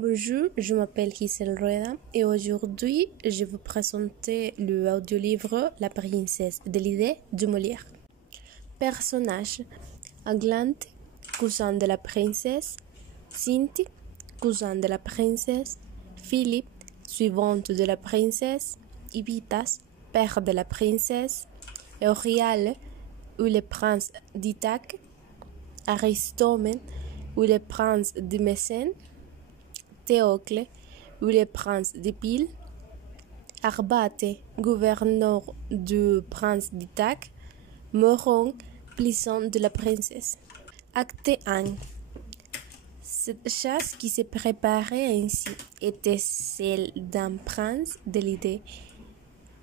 Bonjour, je m'appelle Gisèle Rueda et aujourd'hui je vais vous présenter le audiolivre La princesse de l'idée de Molière. Personnage: Aglante, cousin de la princesse; Cinti, cousin de la princesse; Philippe, suivante de la princesse; Ibitas, père de la princesse; Euryale, ou le prince d'Ithaque; Aristomène, ou le prince de Mécène; Théocle, ou le prince d'Épile; Arbate, gouverneur du prince d'Ithaque; Moron, plisson de la princesse. Acte 1. Cette chasse qui se préparait ainsi était celle d'un prince de l'idée,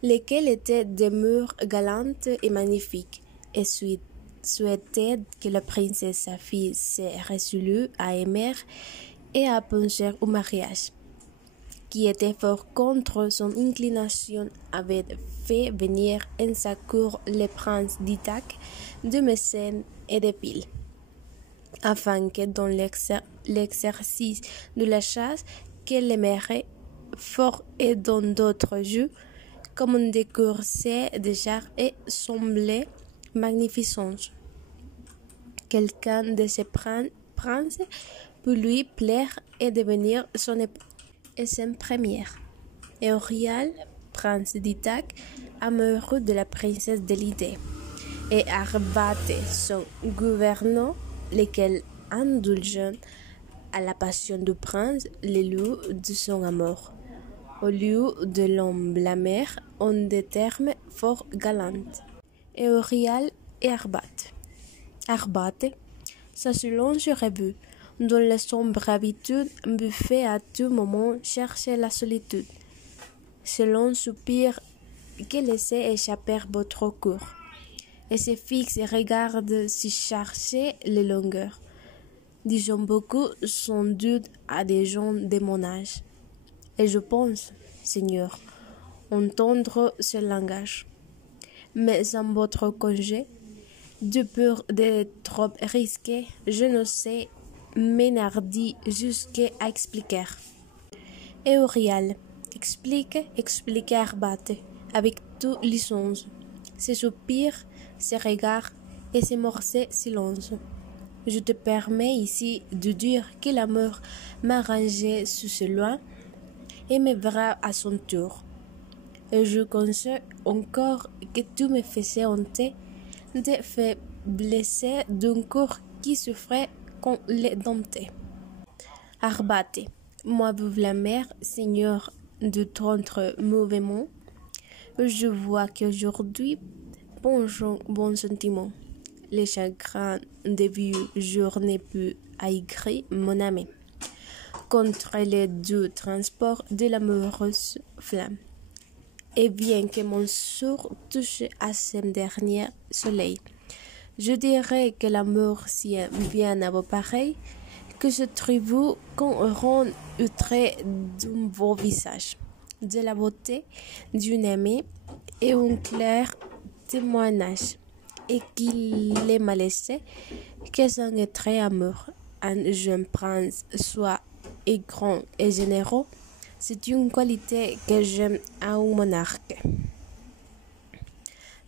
lequel était demeure galante et magnifique, et souhaitait que la princesse sa fille se résolût à aimer et à pencher au mariage, qui était fort contre son inclination, avait fait venir en sa cour les princes d'Ithaque, de Mécène et d'Épile, afin que dans l'exercice de la chasse qu'elle aimerait fort et dans d'autres jeux, comme on décoursait de chars et semblait magnificence, quelqu'un de ces princes pour lui plaire et devenir son époux. Et sa première. Euryale, prince d'Ithaque, amoureux de la princesse de l'idée, et Arbate, son gouverneur, lequel, indulgeant à la passion du prince, le loue de son amour, au lieu de l'homme blâmer en des termes fort galants. Euryale et Arbate. Arbate, s'assulant sur revue, dont la sombre habitude me fait à tout moment chercher la solitude. Ce long soupir que laissait échapper votre cour, et se fixe et regarde si chercher les longueurs. Disons beaucoup sans doute à des gens de mon âge, et je pense, Seigneur, entendre ce langage. Mais sans votre congé, de peur d'être trop risqué, je ne sais m'énardir jusqu'à expliquer. Euryale, explique Arbate, avec tout licence, ses soupirs, ses regards et ses morceaux silence. Je te permets ici de dire que l'amour m'a rangé sous ce loin et me verra à son tour. Et je conçois encore que tu me faisais honte de faire blesser d'un corps qui souffrait qu'on les domptait. Arbate, moi vive la mère, Seigneur, de votre mauvais mot. Je vois qu'aujourd'hui, bon sentiment. Les chagrins des vieux jours n'est plus aigri, mon ami, contre les deux transports de l'amoureuse flamme. Et bien que mon sourd touche à ce dernier soleil, je dirais que l'amour sien vient à vos pareils, que je trouve qu'on rend outré d'un beau visage, de la beauté d'une aimée et un clair témoignage, et qu'il est m'a laissé que son très amour, un jeune prince soit et grand et généreux, c'est une qualité que j'aime à un monarque.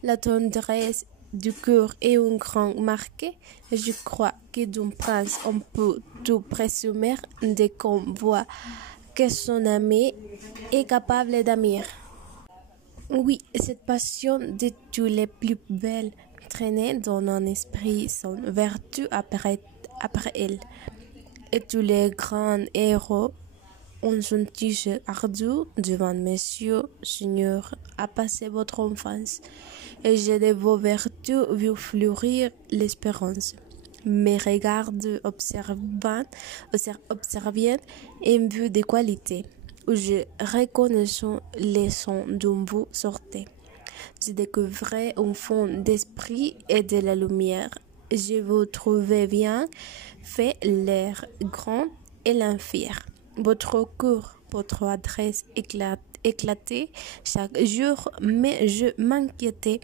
La tendresse du cœur est un grand marqué, et je crois que d'un prince on peut tout présumer dès qu'on voit que son ami est capable d'aimer. Oui, cette passion de toutes les plus belles traînait dans un esprit sans vertu après elle, et tous les grands héros on sentit ardu devant Monsieur, Seigneur, à passer votre enfance, et j'ai de vos vertus vu fleurir l'espérance. Mes regards observants en vue des qualités, où je reconnaissant les sons dont vous sortez. Je découvrais un fond d'esprit et de la lumière. Je vous trouvais bien fait l'air grand et l'enfer. Votre cour, votre adresse éclatait chaque jour, mais je m'inquiétais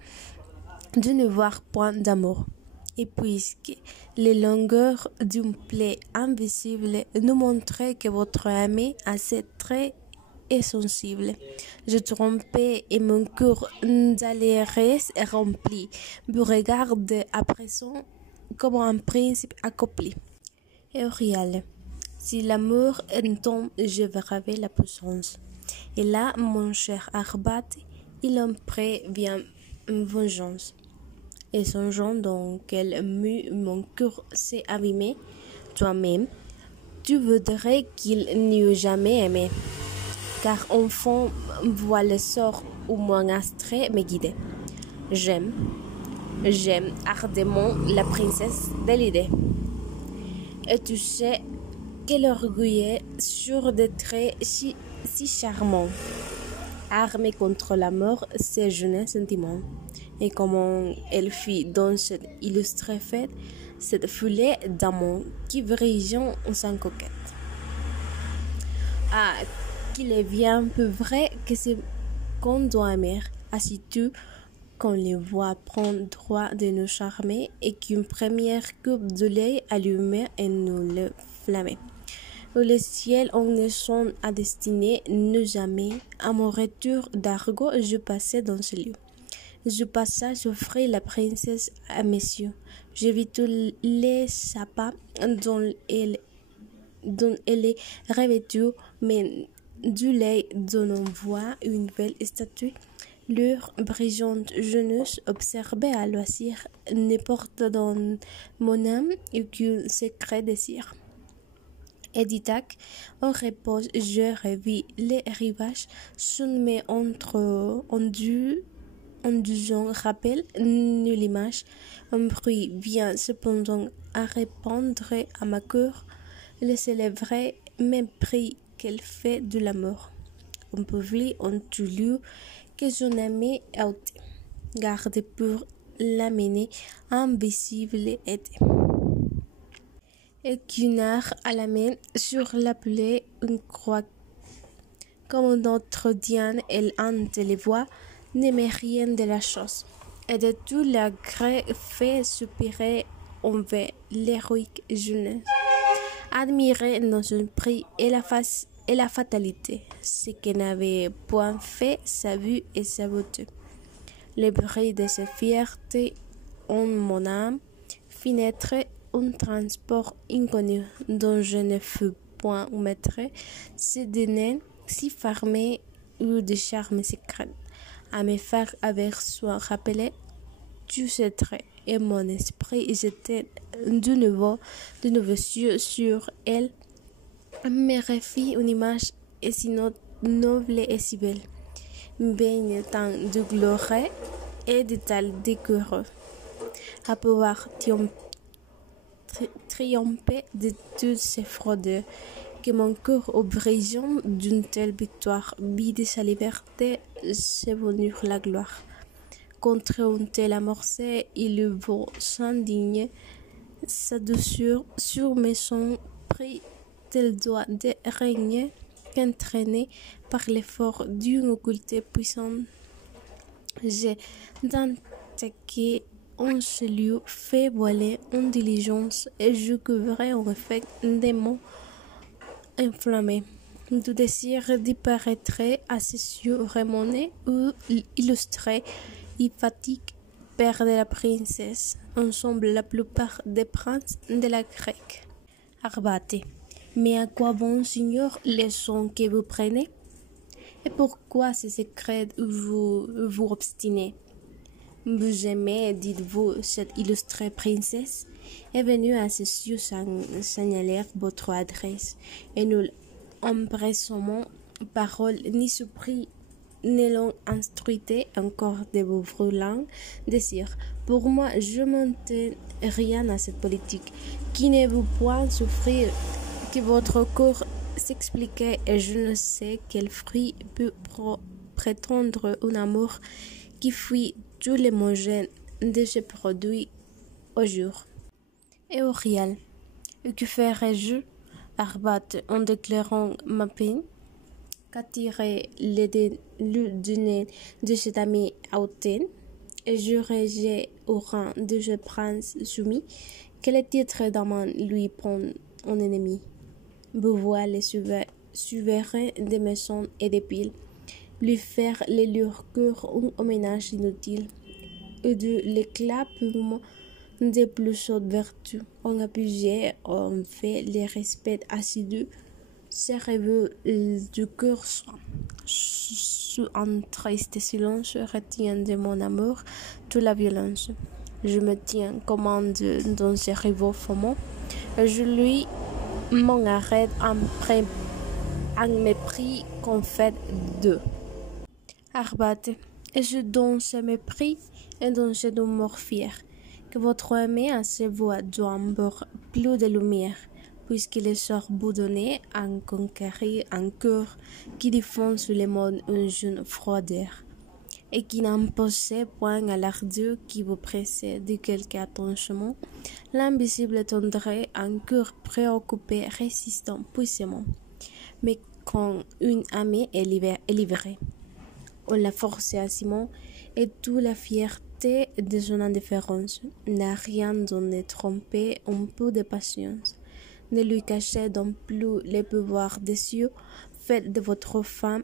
de ne voir point d'amour. Et puisque les longueurs d'une plaie invisible nous montraient que votre ami a ses traits est sensible. Je trompais et mon cœur d'alérès est rempli. Vous regarde à présent comme un principe accompli. Euriale. Si l'amour tombe, je verrai la puissance. Et là, mon cher Arbat, il en prévient une vengeance. Et songeant donc qu'elle mue mon cœur s'est abîmé, toi-même, tu voudrais qu'il n'eût jamais aimé. Car enfant voit le sort où mon astre me guidait. J'aime ardemment la princesse de l'idée. Et tu sais qu'elle orgueillait sur des traits si charmants. Armée contre la mort, ses jeunes sentiments. Et comment elle fit dans cette illustre fête, cette foulée d'amants qui brillant sans coquette. Ah, qu'il est bien peu vrai que c'est qu'on doit aimer, assis-tu qu'on les voit prendre droit de nous charmer et qu'une première coupe de lait allumait et nous le flammait. Le ciel en son à destiner nous jamais. À mon retour d'Argo, je passais dans ce lieu. Je passa, j'offris la princesse à messieurs. Je vis tous les sapins dont elle est revêtue, mais du lait dont on voit une belle statue. Leurs brillantes jeunesses observées à loisir ne portent dans mon âme aucun secret désir. Et d'Ithaque, en repose, je revis les rivages, sommet entre ondulants rappel, nulle image, un bruit vient cependant à répondre à ma cœur le célèbre mépris qu'elle fait de la mort. On peut lire en tout lieu que son ami a été, garde pour l'amener invisible était. Et qu'une heure à la main sur la plaie une croix. Comme notre Diane, elle hante les voix, n'aimait rien de la chose. Et de tout le gré fait soupirer envers l'héroïque jeunesse. Admirer nos esprits et la fatalité, ce que n'avait point fait sa vue et sa beauté. Le bruit de sa fierté en mon âme fit naître un transport inconnu dont je ne fus point maître, si de si fermé ou de charme secret. À me faire avec soin rappeler tous ces traits, et mon esprit jetait de nouveau sur elle, me refit une image et si noble et si belle, baigne tant de gloire et de tal décoreux, à pouvoir triompher de toutes ces fraudes, que mon cœur au brillant d'une telle victoire vit de sa liberté s'évanouir la gloire. Contre un tel amorcé, il eut beau s'indigner, sa douceur sur mes sons prit tel doigt de régner qu'entraîné par l'effort d'une occultée puissante. J'ai d'attaquer en ce lieu fait voiler en diligence et je couvrais en effet des mots inflammés. Du désir d'y paraître à ses yeux remonés ou illustrés, y fatigue père de la princesse, ensemble la plupart des princes de la Grecque. Arbate. Mais à quoi bon, Seigneur, les sons que vous prenez? Et pourquoi ces secrets vous obstinez? Vous aimez, dites-vous, cette illustre princesse, est venue à ses yeux signaler votre adresse, et nous empressons parole ni surpris, ne l'ont instruité encore de vos brûlants désirs. Pour moi, je m'entends rien à cette politique, qui ne vous point souffrir que votre corps s'expliquait, et je ne sais quel fruit peut prétendre un amour qui fuit tous les mongènes de ce produit au jour. Et au réel, que ferais-je, Arbat, en déclarant ma peine? Qu'attirer le dîner de cet ami hautaine, et j'aurais au rang de ce prince soumis, que les titres d'amant lui prennent en ennemi. Beauvoir les souverains des maisons et des piles, lui faire les leur cœur un hommage inutile, et de l'éclat purement des plus hautes vertus. On appuyait en fait les respects assidus, ses rêves du cœur sous un triste silence retiennent de mon amour toute la violence. Je me tiens commande dans ses rivaux fameux, et je lui m'en arrête en mépris qu'on fait d'eux. Arbat, et je donne ce mépris et dans cet humour fier, que votre aimé à ses voix doit avoir plus de lumière, puisqu'il sort boudonner en conquérir un cœur qui diffonde sur le monde une jeune froideur, et qui n'impose point à l'ardeur qui vous précède de quelque attachement, l'invisible tendrait un cœur préoccupé résistant puissamment, mais quand une amie est livrée, on la force à Simon, et toute la fierté de son indifférence n'a rien donné tromper un peu de patience. Ne lui cachez donc plus les pouvoirs des cieux, faites de votre femme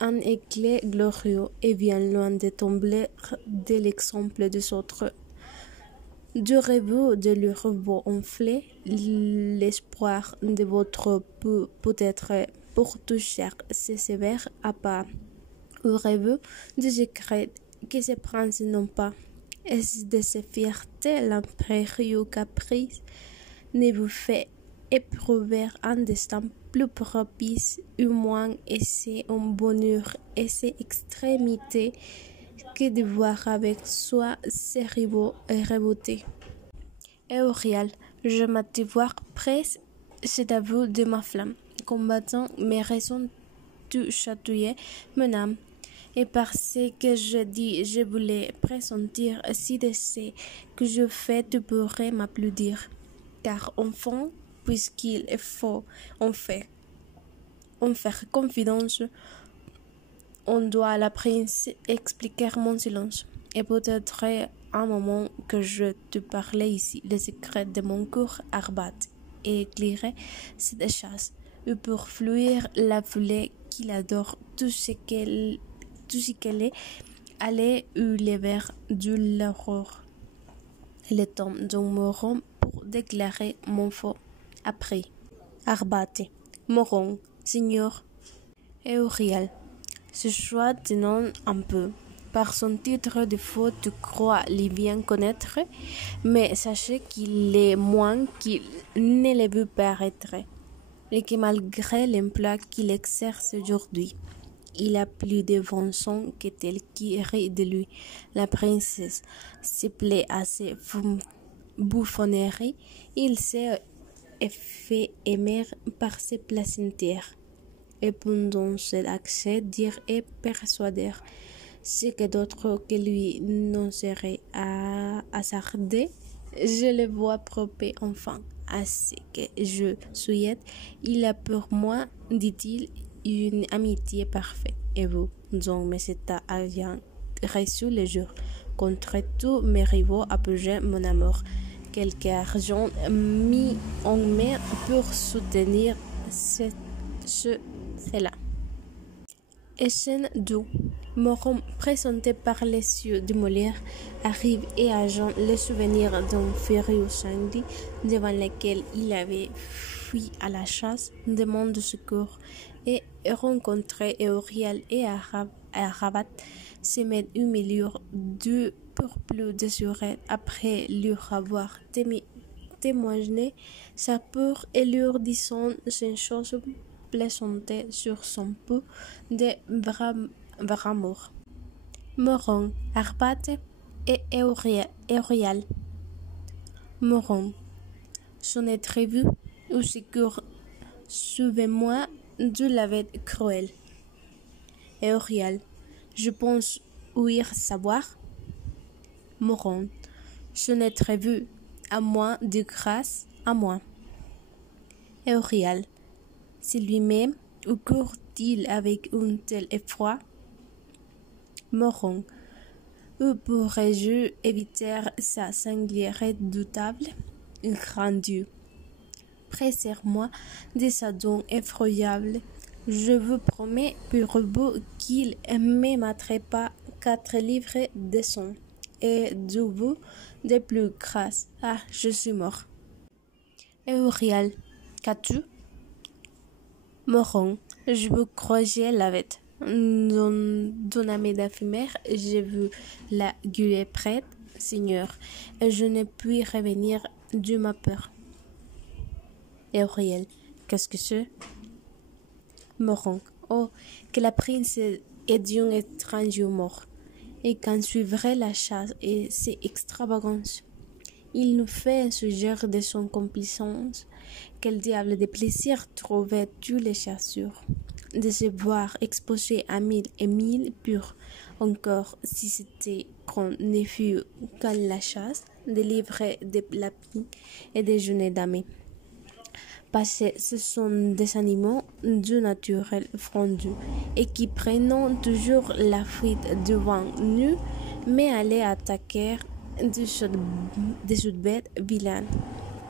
un éclat glorieux et bien loin de tomber de l'exemple des autres. Durez-vous de lui enfler l'espoir de votre peut-être pour toucher ses sévères à pas. Aurez-vous des secrets que ces princes n'ont pas? Est-ce de ces fiertés l'impérieux caprice ne vous fait éprouver un destin plus propice, ou moins essayer un bonheur et ses extrémités que de voir avec soi ses rivaux et rebootés. Eurial, je m'attends voir presque cet aveu de ma flamme, combattant mes raisons de chatouiller mon âme. Et parce que je dis, je voulais pressentir si de ce que je fais, tu pourrais m'applaudir. Car enfin, puisqu'il faut en faire confidence, on doit à la prince expliquer mon silence. Et peut-être un moment que je te parlais ici, le secret de mon cœur Arbat, et éclairer cette chasse, ou pour fluir la foulée qu'il adore, tout ce qu'elle est, aller eu les vers de l'aurore. Le temps d'un moron pour déclarer mon faux. Après, Arbate, moron, Seigneur, Eurial. Ce choix tenant un peu. Par son titre de faux, tu crois les bien connaître, mais sachez qu'il est moins qu'il ne le veut paraître, et que malgré l'emploi qu'il exerce aujourd'hui, il a plus de vengeance que tel qui rit de lui. La princesse se plaît à ses bouffonneries, il s'est fait aimer par ses plaisanteries. Et pendant cet accès dire et persuader, ce que d'autres que lui n'en seraient hasardés, je le vois propre enfin à ce que je souhaite. Il a pour moi, dit-il, une amitié parfaite. Et vous, donc, mais c'est ayant reçu le jour, contre tous mes rivaux, apogée mon amour. Quelque argent mis en main pour soutenir cela. Scène 2. Moron, présenté par les yeux de Molière, arrive et agente le souvenir d'un furieux sanglier devant lequel il avait fui à la chasse, demande secours et rencontrer Eurial et Arabat se met au milieu d'eux pour plus désirer après leur avoir témoigné sa peur et leur disant une chose plaisantait sur son peu de bramour. Moron, Arbate et Eurial. Moron, son être vu ou secours, suivez-moi de la bête cruelle. Eurial, je pense ouïr savoir. Moron, son être vu, à moi de grâce, à moi. Eurial, c'est lui-même ou court-il avec un tel effroi? Moron, Où pourrais-je éviter sa singulière redoutable? Grand Dieu, préserve-moi de sa dent effroyable. Je vous promets, pour vous, qu'il ne m'attrape pas 4 livres de sang, et de vous de plus grâce. Ah, je suis mort. Eurial, qu'as-tu? Moron, je vous croyais la bête. Dans la éphémère, j'ai vu la gueule prête, Seigneur, et je ne puis revenir de ma peur. Euriel, qu'est-ce que c'est? Moron, oh, que la princesse est d'un étrange humour, et qu'en suivrait la chasse et ses extravagances. Il nous fait suggérer de son complaisance. Quel diable de plaisir trouvait-tu les chasseurs de se voir exposés à 1000 et 1000 purs, encore si c'était qu'on ne fut qu'à la chasse, délivrer des lapins et des jeunes dames. Parce que ce sont des animaux du naturel frondu et qui prennent toujours la fuite devant nous, mais allaient attaquer des bêtes vilaines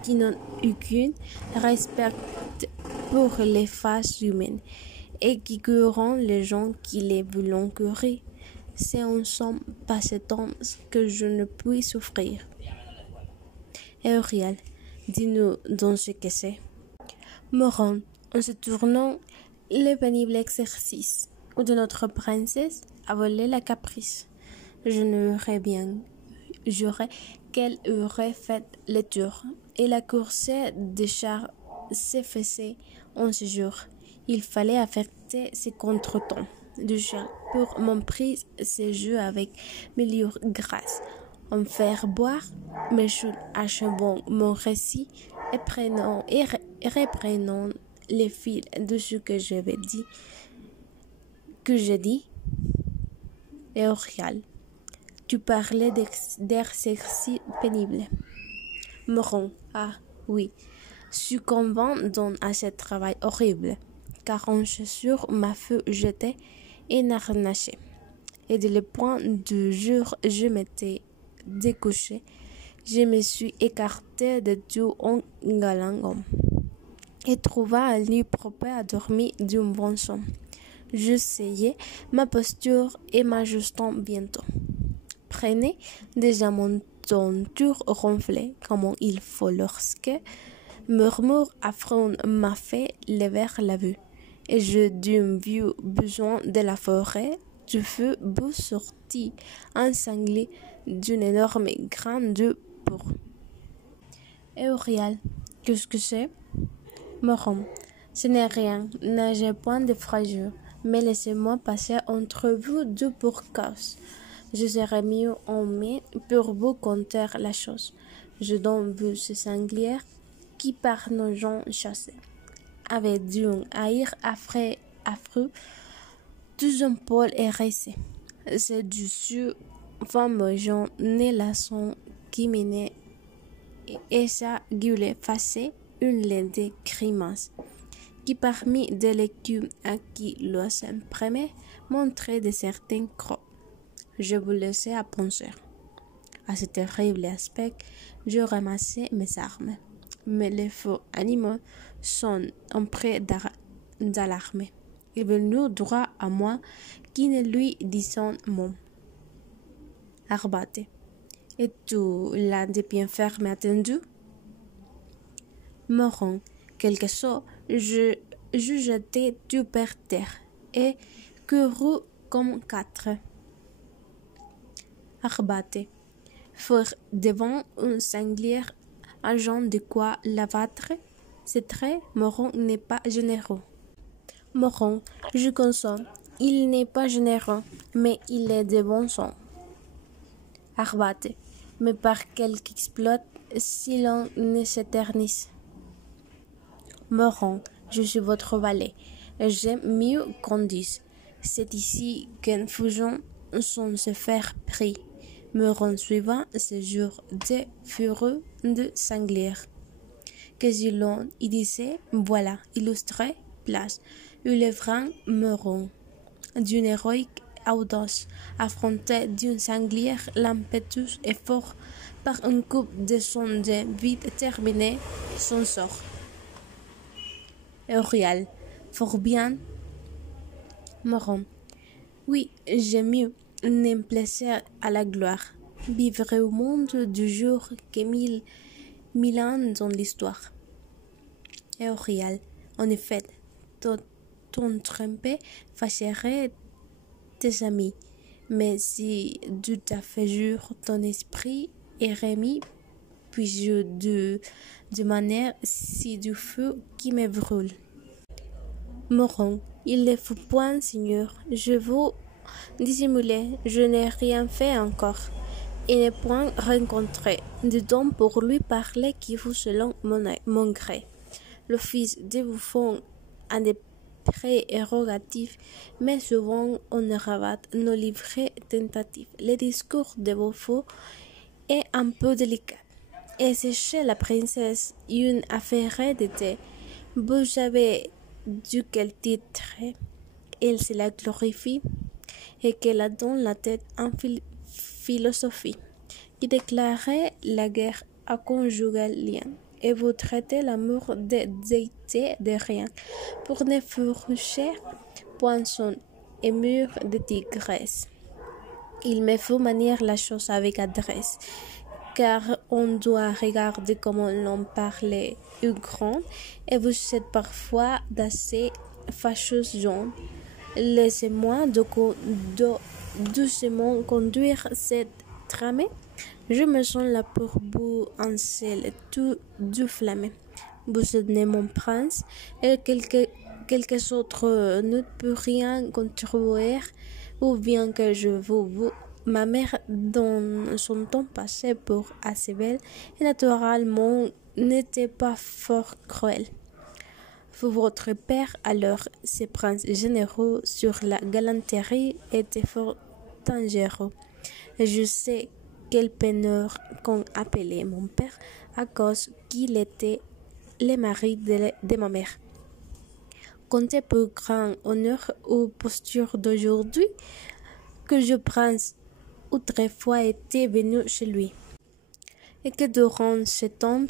qui n'ont aucun respect pour les faces humaines et qui courent les gens qui les voulont courir. C'est en somme pas cet homme que je ne puis souffrir. Eurial, dis-nous donc ce que c'est. Moron, en se tournant, le pénible exercice où de notre princesse a volé la caprice. Je n'aurais bien juré qu'elle aurait fait le tour, et la course des chars s'effaçait en ce jour. Il fallait affecter ce contretemps du char pour m'emprise ce jeu avec meilleure grâce, en faire boire mes choses, achevant mon récit et reprenant les fils de ce que j'avais dit, que j'ai dit. Eurial, tu parlais d'exercice pénible. Moron, ah oui, succombant donc à ce travail horrible, car en chaussure ma feu jetait et harnaché, et dès le point du jour je m'étais découché, je me suis écarté de tout en galant homme, et trouva un lit propre à dormir d'un bon son. J'essayai ma posture et m'ajustant bientôt. Prenez déjà mon tonture ronflée comme il faut lorsque murmure affreux m'a fait lever la vue, et je d'un vieux besoin de la forêt du feu beau sorti un sanglier d'une énorme grandeur pour. Eurial, qu'est-ce que c'est? Moron, ce n'est rien, n'ai point de frayeur, mais laissez-moi passer entre vous deux pour cause. Je serai mieux en main pour vous conter la chose. Je donne vous ce sanglier qui par nos gens chassés avait dû haïr affreux tout un pôle hérissé. C'est du sur fameux gens né la son qui menait et sa gueule façait une laide grimace qui parmi des lectures à qui l'on s'imprimait montrait de certains crocs. Je vous laissais à penser. À ce terrible aspect, je ramassai mes armes, mais les faux animaux sont empreints d'alarme. Il venait droit à moi qui ne lui disant mot. Arbate, et tu l'as de bien ferme attendu? Moron, quelque chose, je jetai tout par terre et courus comme 4. Arbate, fort devant un sanglier agent de quoi l'abattre, c'est très Moron n'est pas généreux. Moron, je consens, il n'est pas généreux, mais il est de bon sang. Arbate, mais par quelque exploit si l'on ne s'éternise. Moron, je suis votre valet, et j'aime mieux qu'on dise. C'est ici qu'un fusion sans se faire pris. Moron suivant ce jour de fureux de sanglier. Que si l'on y disait, voilà, illustré, place, où le franc Moron, d'une héroïque audace, affrontée d'une sanglière l'impétus et fort par un coup de son de vide terminé son sort. Eurial, fort bien, mourant. Oui, j'ai mieux, n'aime plaisir à la gloire, vivre au monde du jour que mille ans dans l'histoire. Eurial, en effet, ton trempé fâcherait tes amis, mais si tout à fait jure ton esprit est remis, puis-je de manière si du feu qui me brûle. Mourant, il ne faut point, Seigneur, je vous dissimuler, je n'ai rien fait encore, et n'ai point rencontré de don pour lui parler qui vous selon mon gré. Le fils de Buffon a des prérogatives, mais souvent on rabat nos livrets tentatives. Le discours de Buffon est un peu délicat, et c'est chez la princesse une affaire d'été. Vous savez du quel titre elle se la glorifie, et qu'elle a dans la tête en philosophie, qui déclarait la guerre à conjugal lien, et vous traitez l'amour de déité de rien, pour ne fourcher poinçon et mur de tigresse. Il me faut manier la chose avec adresse, car on doit regarder comment l'on parle au grand, et vous êtes parfois d'assez fâcheux gens. Laissez-moi doucement conduire cette trame. Je me sens là pour vous en ciel tout du flamme. Vous êtes né mon prince, et quelques autres ne peut rien contribuer, ou bien que je vous ma mère, dans son temps passé pour assez belle, et naturellement n'était pas fort cruel. Votre père, alors, ces princes généraux sur la galanterie, était fort dangereux. Et je sais quel peineur qu'on appelait mon père à cause qu'il était le mari de ma mère. Comptez pour grand honneur aux postures d'aujourd'hui que je prince autrefois était venu chez lui, et que durant ce temps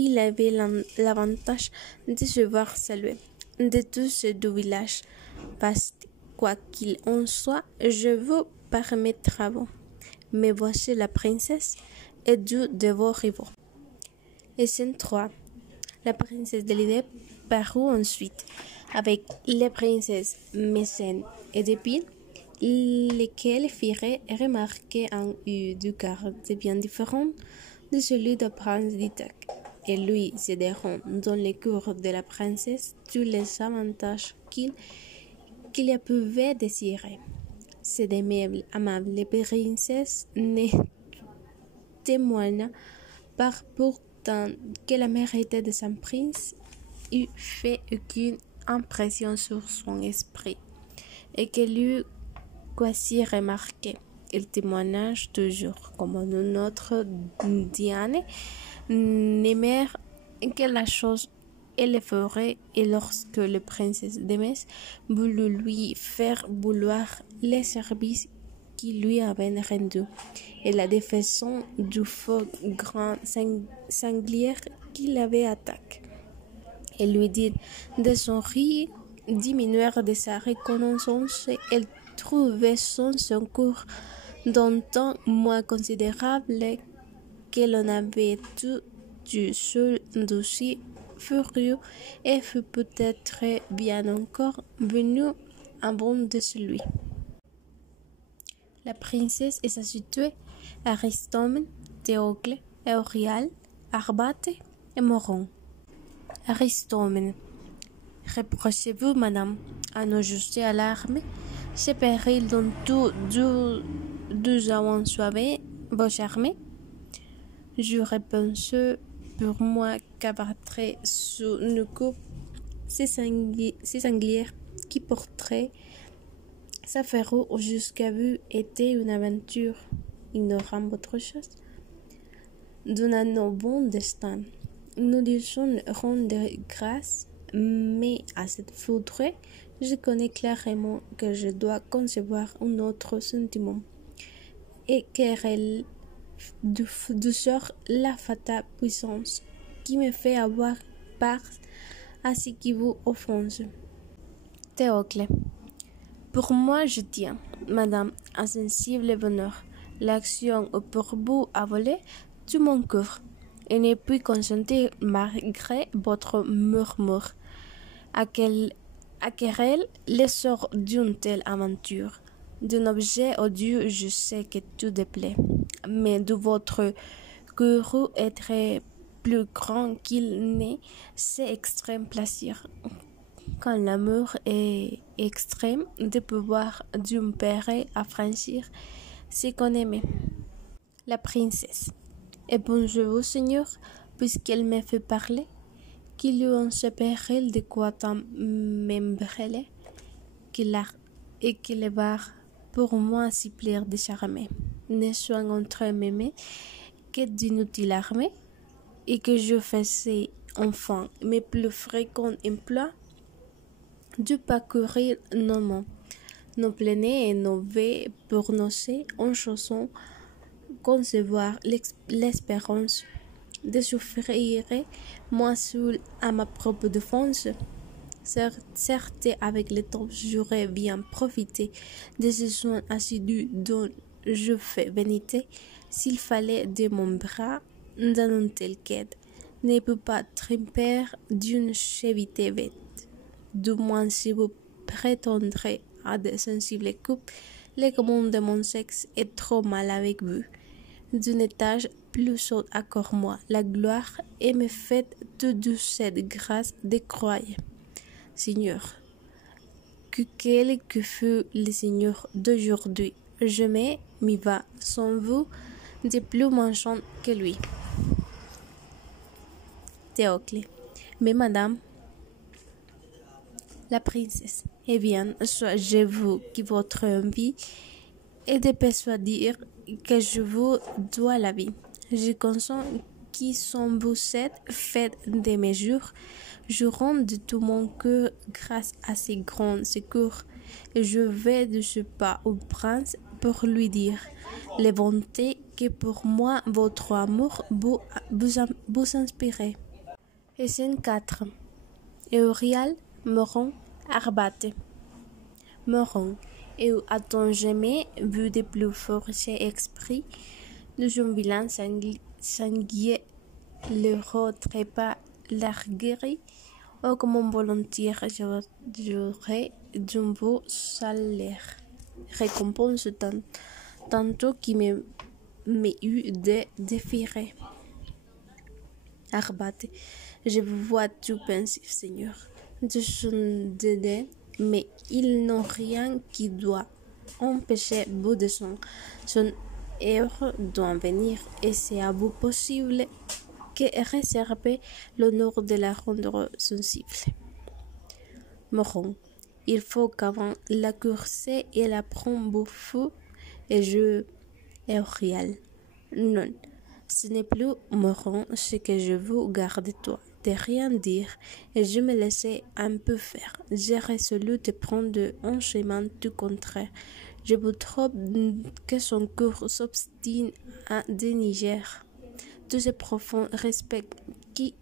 il avait l'avantage de se voir saluer de tous ces deux villages vastes. Quoi qu'il en soit, je vous par mes travaux, mais voici la princesse et deux de vos rivaux. Et scène 3. La princesse de l'idée parut ensuite avec les princesses Mécène et d'Épine, lesquels firent remarquer un eu du garde bien différent de celui du prince d'Ithaque, et lui céderont dans les cours de la princesse tous les avantages qu'il y pouvait désirer. Cette aimable princesse ne témoigna par pourtant que la mérite de son prince eût fait aucune impression sur son esprit, et qu'elle eût quasi remarqué. Il témoignage toujours, comme notre Diane n'aimait que la chose et le ferait, et lorsque le princesse de Metz voulut lui faire vouloir les services qui lui avaient rendus, et la défense du faux grand sanglier qui l'avait attaqué. Elle lui dit de son rire diminuer de sa reconnaissance, elle trouvait son secours d'un temps moins considérable que l'on avait tout du seul d'aussi furieux, et fut peut-être bien encore venu en bon de celui. La princesse est située à Aristomène, Théocle, Eurial, Arbate et Moron. Aristomène. Reprochez-vous, madame, à nous jeter à l'armée, ces périls dont nous avons sauvé vos armées? Je réponds pour moi qu'abattre sous nos coups ces sanglières qui porteraient sa féroce jusqu'à vous était une aventure, ignorant votre chose. Donnant bon destin, nous disons rendre grâce, mais à cette foudre Je connais clairement que je dois concevoir un autre sentiment et qu'elle douceur la fatale puissance qui me fait avoir part à ce qui vous offense. Théocle. Pour moi, je tiens, madame, un sensible bonheur. L'action ou pour vous a volé tout mon cœur et ne puis consentir malgré votre murmure. À quel l'essor d'une telle aventure? D'un objet odieux, je sais que tout déplaît, mais de votre cœur est très plus grand qu'il n'est, c'est extrême plaisir. Quand l'amour est extrême, de pouvoir d'un père affranchir ce qu'on aimait. La princesse. Et bonjour, Seigneur, puisqu'elle me fait parler, qu'il y a un péril de quoi tant m'embrêler, et qu'il va pour moi si plaire de charmer. Ne soit entre m'aimer que d'inutiles armées, et que je faisais enfant mes plus fréquents emplois, de parcourir nos mains, nos plaintes et nos vœux pour nocer en chansons, concevoir l'espérance de souffrir moi seul à ma propre défense. Certes, avec le temps, j'aurais bien profité de ce soin assidu dont je fais vanité, s'il fallait de mon bras dans une telle quête, ne peut pas tromper d'une chevité bête. Du moins, si vous prétendrez à de sensibles coupes, les commandes de mon sexe est trop mal avec vous. D'un étage plus haut accorde-moi la gloire et me faites toute cette grâce de croire. Seigneur, que quel que fût le Seigneur d'aujourd'hui, je m'y va sans vous de plus manchant que lui. Théocle. Mais madame, la princesse, eh bien, soit vous qui votre envie et de persuader que je vous dois la vie. Je consens qui sont vous êtes faites des mesures. Je rends de tout mon cœur grâce à ces grands secours. Et je vais de ce pas au prince pour lui dire les bontés que pour moi votre amour vous inspirez. Et scène 4. Eurial, Moron, Arbate. Moron. Et a-t-on jamais vu de plus forts esprits de son vilain sanguier le retrépas l'arguerie, ou comme volontiers j'aurais d'un beau salaire. Récompense tantôt qui m'est eu de défier. Arbate, je vous vois tout pensif, Seigneur, de son dédain, mais il n'a rien qui doit empêcher vous de son heure d'en venir, et c'est à vous possible que réserver l'honneur de la rendre sensible. Moron, il faut qu'avant la course et la prendre fou, et je Eurial. Non, ce n'est plus Moron ce que je vous garde toi, de rien dire, et je me laissais un peu faire. J'ai résolu de prendre un chemin tout contraire. Je vous trouve que son cœur s'obstine à déniger tout ce profond respect qui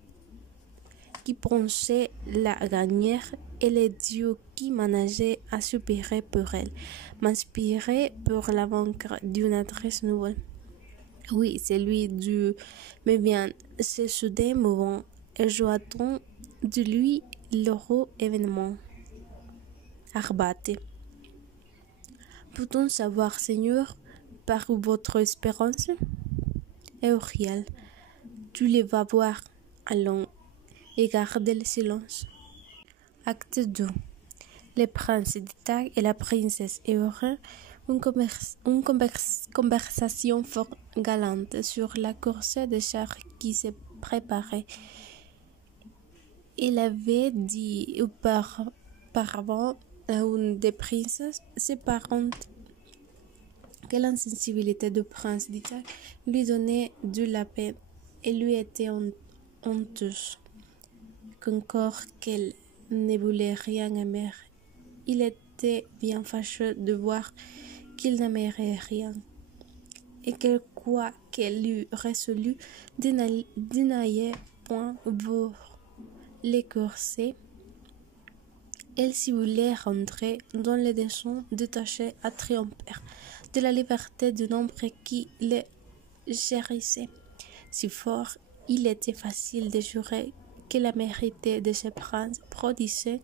pensait la gagner, et les dieux qui manageaient à soupirer pour elle, m'inspiraient pour la vaincre d'une adresse nouvelle. Oui, celui du me vient, c'est soudain mouvant, et je attends de lui l'heureux événement. Arbate. Peut-on savoir, Seigneur, par votre espérance? Eurial, tu les vas voir, allons, et gardez le silence. Acte 2. Le prince d'Italie et la princesse eurent une conversation fort galante sur la course de chars qui se préparait. Il avait dit auparavant à une des princesses séparantes que l'insensibilité du prince d'Italie lui donnait de la peine et lui était honteuse, qu'encore qu'elle ne voulait rien aimer il était bien fâcheux de voir qu'il n'aimerait rien, et que quoi qu'elle eût résolu de n'aller point voir les corsets, elle s'y voulait rentrer dans les desseins détachés à triompher de la liberté d'un homme qui les chérissait si fort. Il était facile de jurer que la mérité de ce prince prodiguait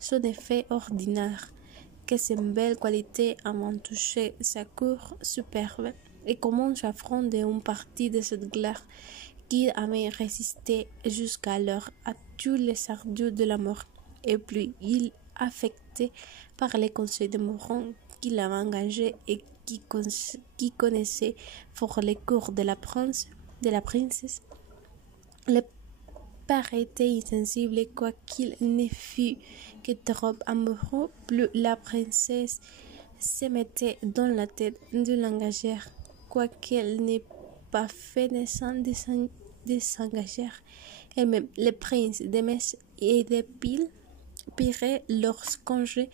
son effet ordinaire, que ses belles qualités avaient touché sa cour superbe, et comment j'affronte une partie de cette gloire qui avait résisté jusqu'alors à tous les ardeurs de la mort. Et puis il, affecté par les conseils de Moron qu'il avait engagé et qui connaissait fort les cours de la princesse, le père était insensible, et quoiqu'il ne fût que trop amoureux, plus la princesse se mettait dans la tête de l'engager, quoiqu'elle n'ait pas fait de s'engager elle-même. Le prince de Metz et de Pile paierait leurs congés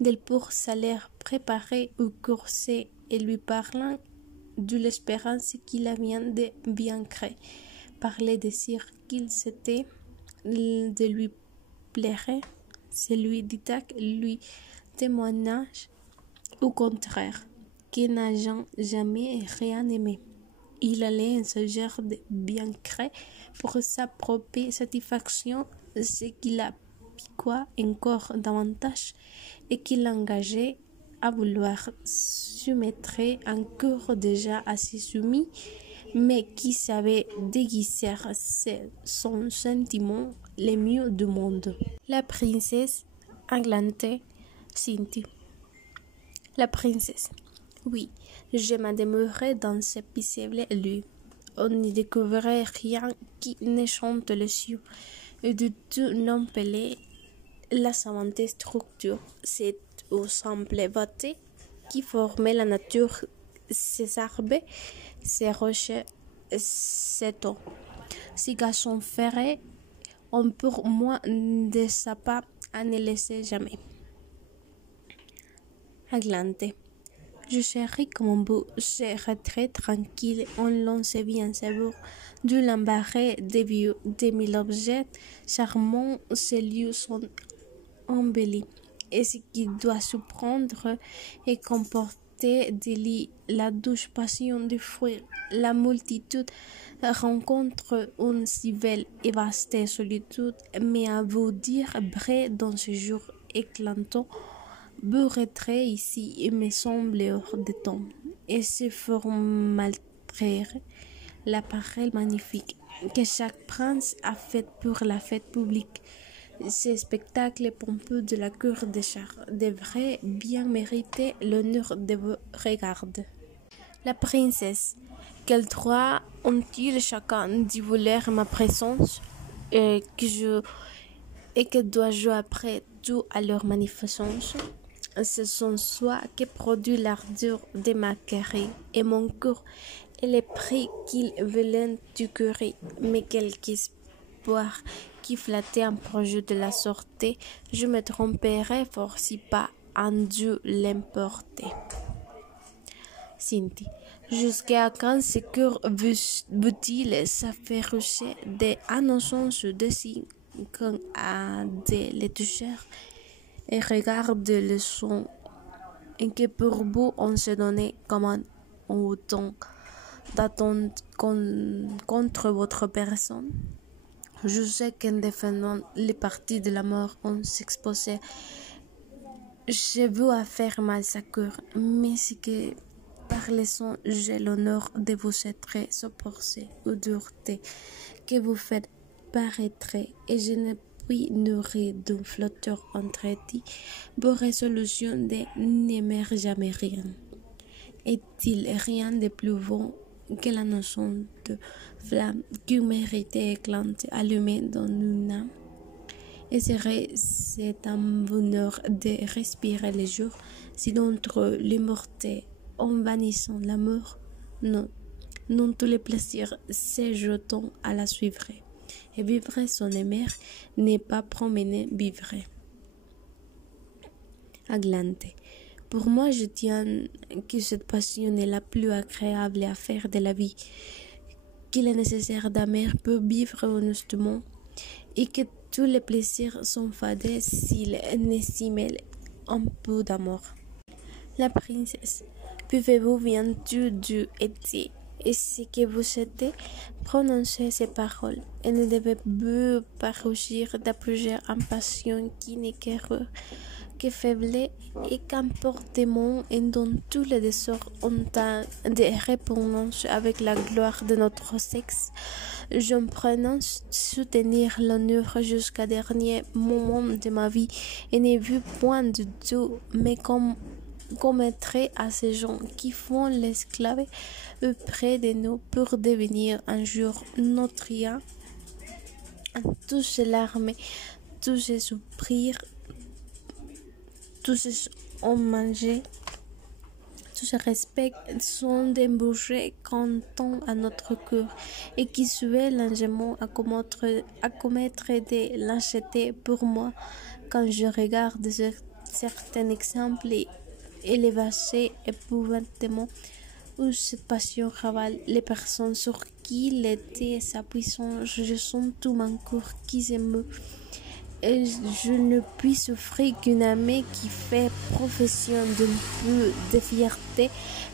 del pour salaire préparé au corset, et lui parlant de l'espérance qu'il avait de bien créer par les désirs qu'il s'était de lui plaire, celui d'Ithaque lui témoigna au contraire qu'il n'a jamais rien aimé. Il allait s'agir de bien créer pour sa propre satisfaction, ce qui la piqua encore davantage et qui l'engageait à vouloir soumettre un cœur déjà assez soumis, mais qui savait déguiser son sentiment le mieux du monde. La princesse Anglante Cynthia. La princesse. Oui, je me demeurais dans ce paisible lieu. On n'y découvrait rien qui ne chante les cieux, et de tout n'empelait la savante structure, cette ou simple beauté qui formait la nature, ses arbres, ses roches, ses eaux. Si garçon ferait, on pour moi de sa part à ne laisser jamais. Aglante. Je chéris comme un beau retrait tranquille, on lance bien sévère de l'embarras des vieux, des mille objets charmants, ces lieux sont embellis, et ce qui doit surprendre et comporter des lits, la douce passion du fruit, la multitude rencontre une si belle et vaste solitude, mais à vous dire vrai dans ce jour éclatant, beau retrait ici, il me semble hors de temps, et c'est fort maltraire l'appareil magnifique que chaque prince a fait pour la fête publique. Ces spectacles pompeux de la cour des chars devraient bien mériter l'honneur de vos regards. La princesse. Quel droit ont-ils chacun d'y vouloir ma présence, et que dois-je après tout à leur magnificence? Ce sont soi qui produit l'ardeur de ma carrière, et mon cœur et les prix qu'ils veulent du curé, mais quelque espoir qui flattait un projet de la sorte, je me tromperais fort si pas un Dieu l'emportait. Cynthia. Jusqu'à quand ce cœur veut-il s'affaroucher des annonces de signes quand à de les toucher, et regarde le son en que pour vous on se donnait comme un autant d'attente contre votre personne? Je sais qu'en défendant les parties de la mort, on s'exposait. Je veux faire mal sa cœur, mais c'est que par les sons, j'ai l'honneur de vous être supporté ou dureté que vous faites paraître, et je ne puis nourrir d'un flotteur entretien vos résolutions de n'aimer jamais rien. Est-il rien de plus bon que la notion de flamme qui mérite éclante allumée dans une âme? Et c'est un bonheur de respirer les jours si d'entre les mortels en vanissant l'amour, non tous les plaisirs se jetant à la suivre, et vivre son aimer n'est pas promener vivre. Aglante. Pour moi, je tiens que cette passion est la plus agréable à faire de la vie, qu'il est nécessaire d'aimer pour vivre honnêtement et que tous les plaisirs sont fadés s'il ne s'y mêle un peu d'amour. La princesse, pouvez-vous bientôt du été et ce que vous êtes prononcer ces paroles et ne devez-vous pas rougir d'approcher une passion qui n'est que faible et qu'importement et dont tous les désorts ont des répondances avec la gloire de notre sexe. Je prenais soutenir l'honneur jusqu'à dernier moment de ma vie et n'ai vu point du tout, mais comme commettre à ces gens qui font l'esclave auprès de nous pour devenir un jour notre rien, tous ces larmes, tous ces soupirs, tous ces ont mangé, tous ces respects sont des bougies cantant à notre cœur et qui souhaitent largement à commettre de lâcheté pour moi quand je regarde certains exemples élevés épouvantement où cette passion ravale les personnes sur qui l'été sa puissance. Je sens tout mon corps qui s'émeut et je ne puis souffrir qu'une âme qui fait profession d'un peu de fierté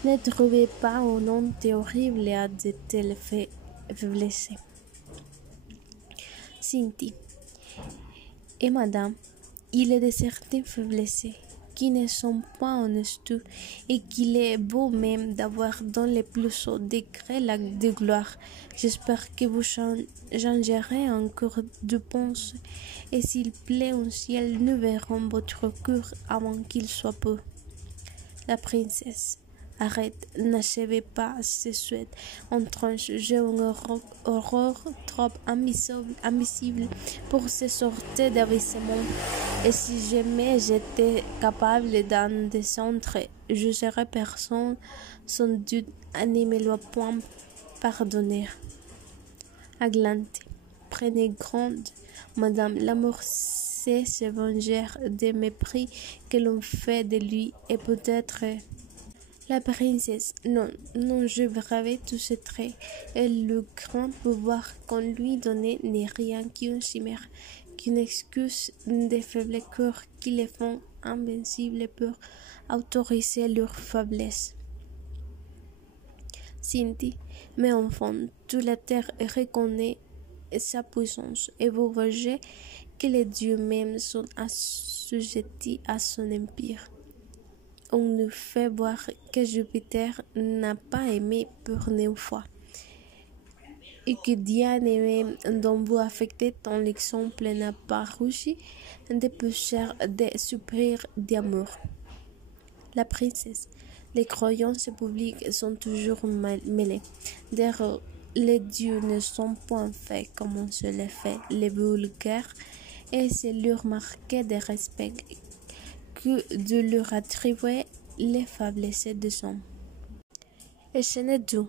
ne trouvait pas un nom horrible à de telles faiblesses. Cynthia. Et madame, il est de certaines faiblesses qui ne sont pas honnêtes et qu'il est beau même d'avoir dans les plus hauts degrés l'acte de gloire. J'espère que vous changerez encore de pensée et s'il plaît au ciel, nous verrons votre cœur avant qu'il soit peu. La princesse. Arrête, n'achevez pas ce souhait. En tranche, j'ai une horreur trop invisible pour se sortir d'abaissement. Et si jamais j'étais capable d'en descendre, je serais personne sans doute à ne me le point pardonner. Aglante, prenez garde, madame, l'amour sait se venger des mépris que l'on fait de lui et peut-être... La princesse, non, je bravais tous ses traits, et le grand pouvoir qu'on lui donnait n'est rien qu'une chimère, qu'une excuse des faibles cœurs qui les font invincibles pour autoriser leur faiblesse. Cynthia, mais enfant, toute la terre reconnaît sa puissance, et vous voyez que les dieux mêmes sont assujettis à son empire. On nous fait voir que Jupiter n'a pas aimé pour une fois, et que Diane même, dont vous affectez tant l'exemple, n'a pas rougi de pécheurs de soupirs d'amour. La princesse, les croyances publiques sont toujours mêlées. D'ailleurs, les dieux ne sont point faits comme on se les fait les vulgaires, et c'est leur marquer de respect que de leur attribuer les faiblesses des hommes. Et ce n'est tout.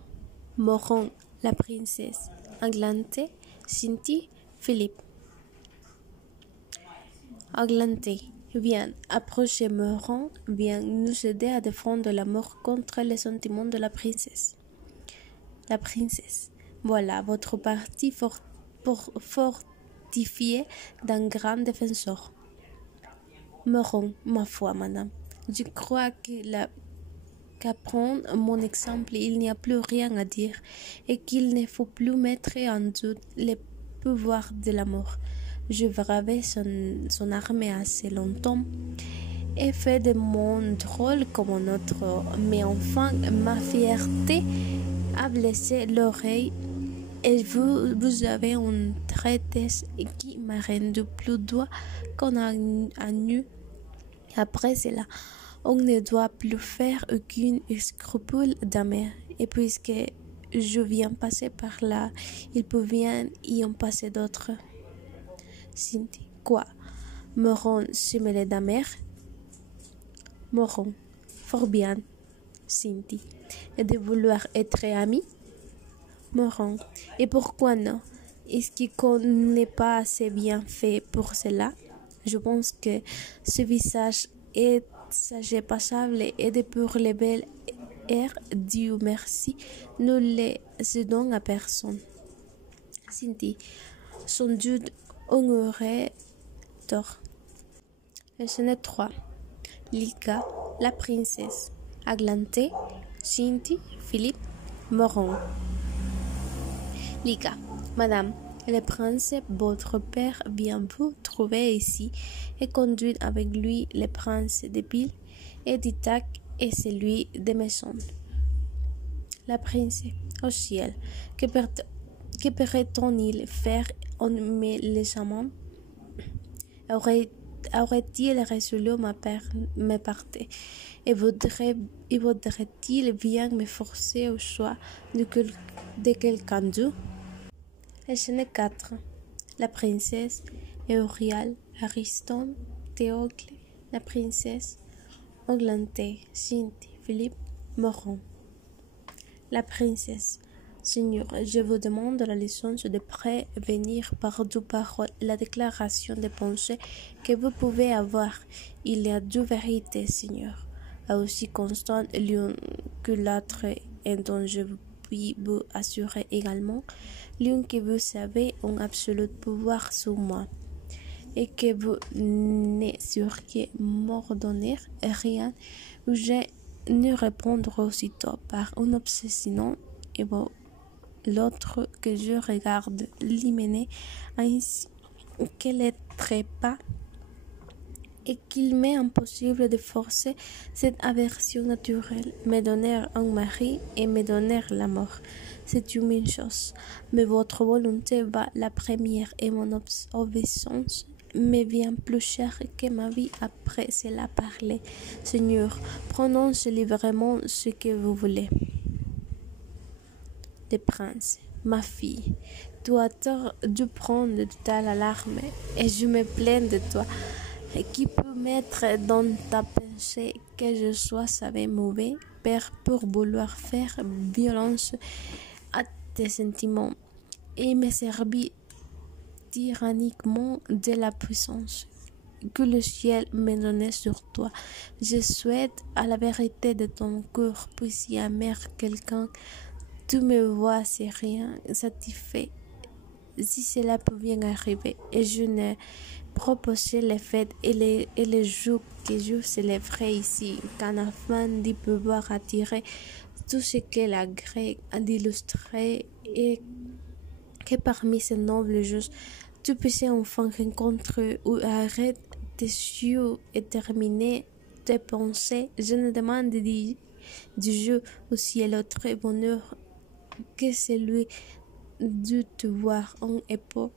Moron, la princesse, Aglante, Cynthia, Philippe. Aglante, viens, approchez Moron, viens nous aider à défendre l'amour contre les sentiments de la princesse. La princesse, voilà votre parti fortifié d'un grand défenseur. Moron, ma foi, madame, je crois qu'apprendre mon exemple, il n'y a plus rien à dire et qu'il ne faut plus mettre en doute les pouvoirs de l'amour. Je bravais son armée assez longtemps et fait de mon drôle comme un autre, mais enfin ma fierté a blessé l'oreille et vous avez une traîtresse qui m'a rendu plus doigt qu'on a nu. Après cela, on ne doit plus faire aucune scrupule d'aimer. Et puisque je viens passer par là, il peut bien y en passer d'autres. Cynthia, quoi? Moron se mêler d'amer? Moron, fort bien. Cynthia, et de vouloir être ami? Moron, et pourquoi non? Est-ce qu'on n'est pas assez bien fait pour cela? Je pense que ce visage est sage passable et de pour les belles airs, Dieu merci, ne les cédons à personne. Cinti, son Dieu honorait tort. Scène 3. Lika, la princesse. Aglante, Cinti, Philippe, Moron. Lika, Madame, le prince, votre père, vient vous trouver ici et conduit avec lui le prince de Pile et d'Ithaque et celui de Maison. La princesse, au ciel, que pourrait-on-il faire en me laissant? Aurait-il résolu me partir et voudrait-il bien me forcer au choix de quelqu'un d'autre? Scène 4. La princesse, Euriale, Ariston, Théocle, la princesse, Oglante, Cinti, Philippe, Moron. La princesse, Seigneur, je vous demande la licence de prévenir par deux paroles la déclaration de pensée que vous pouvez avoir. Il y a deux vérités, Seigneur, aussi constantes l'une que l'autre et dont je puis vous assurer également, l'une que vous savez un absolu pouvoir sur moi, et que vous ne sauriez m'ordonner rien, ou je ne répondrai aussitôt par une obsession et l'autre que je regarde l'hyménée ainsi qu'elle est très pas et qu'il m'est impossible de forcer cette aversion naturelle, me donner un mari et me donner la mort. C'est une même chose, mais votre volonté va la première et mon obéissance me vient plus cher que ma vie après cela parler. Seigneur, prononce librement ce que vous voulez. Le prince, ma fille, tu as tort de prendre de telles alarmes et je me plains de toi. Qui peut mettre dans ta pensée que je sois savait mauvais père pour vouloir faire violence à tes sentiments et me servir tyranniquement de la puissance que le ciel me donnait sur toi. Je souhaite à la vérité de ton cœur, puis si amer quelqu'un, tu me vois si rien satisfait. Si cela peut bien arriver, et je ne proposais les fêtes et les jours que je célébrerai ici, qu'en afin d'y pouvoir attirer tout ce que la grecque a d'illustrer et que parmi ces nobles jours, tu puisses enfin rencontrer ou arrêter tes yeux et terminer tes pensées. Je ne demande du jeu au ciel autre bonheur que celui de te voir en époque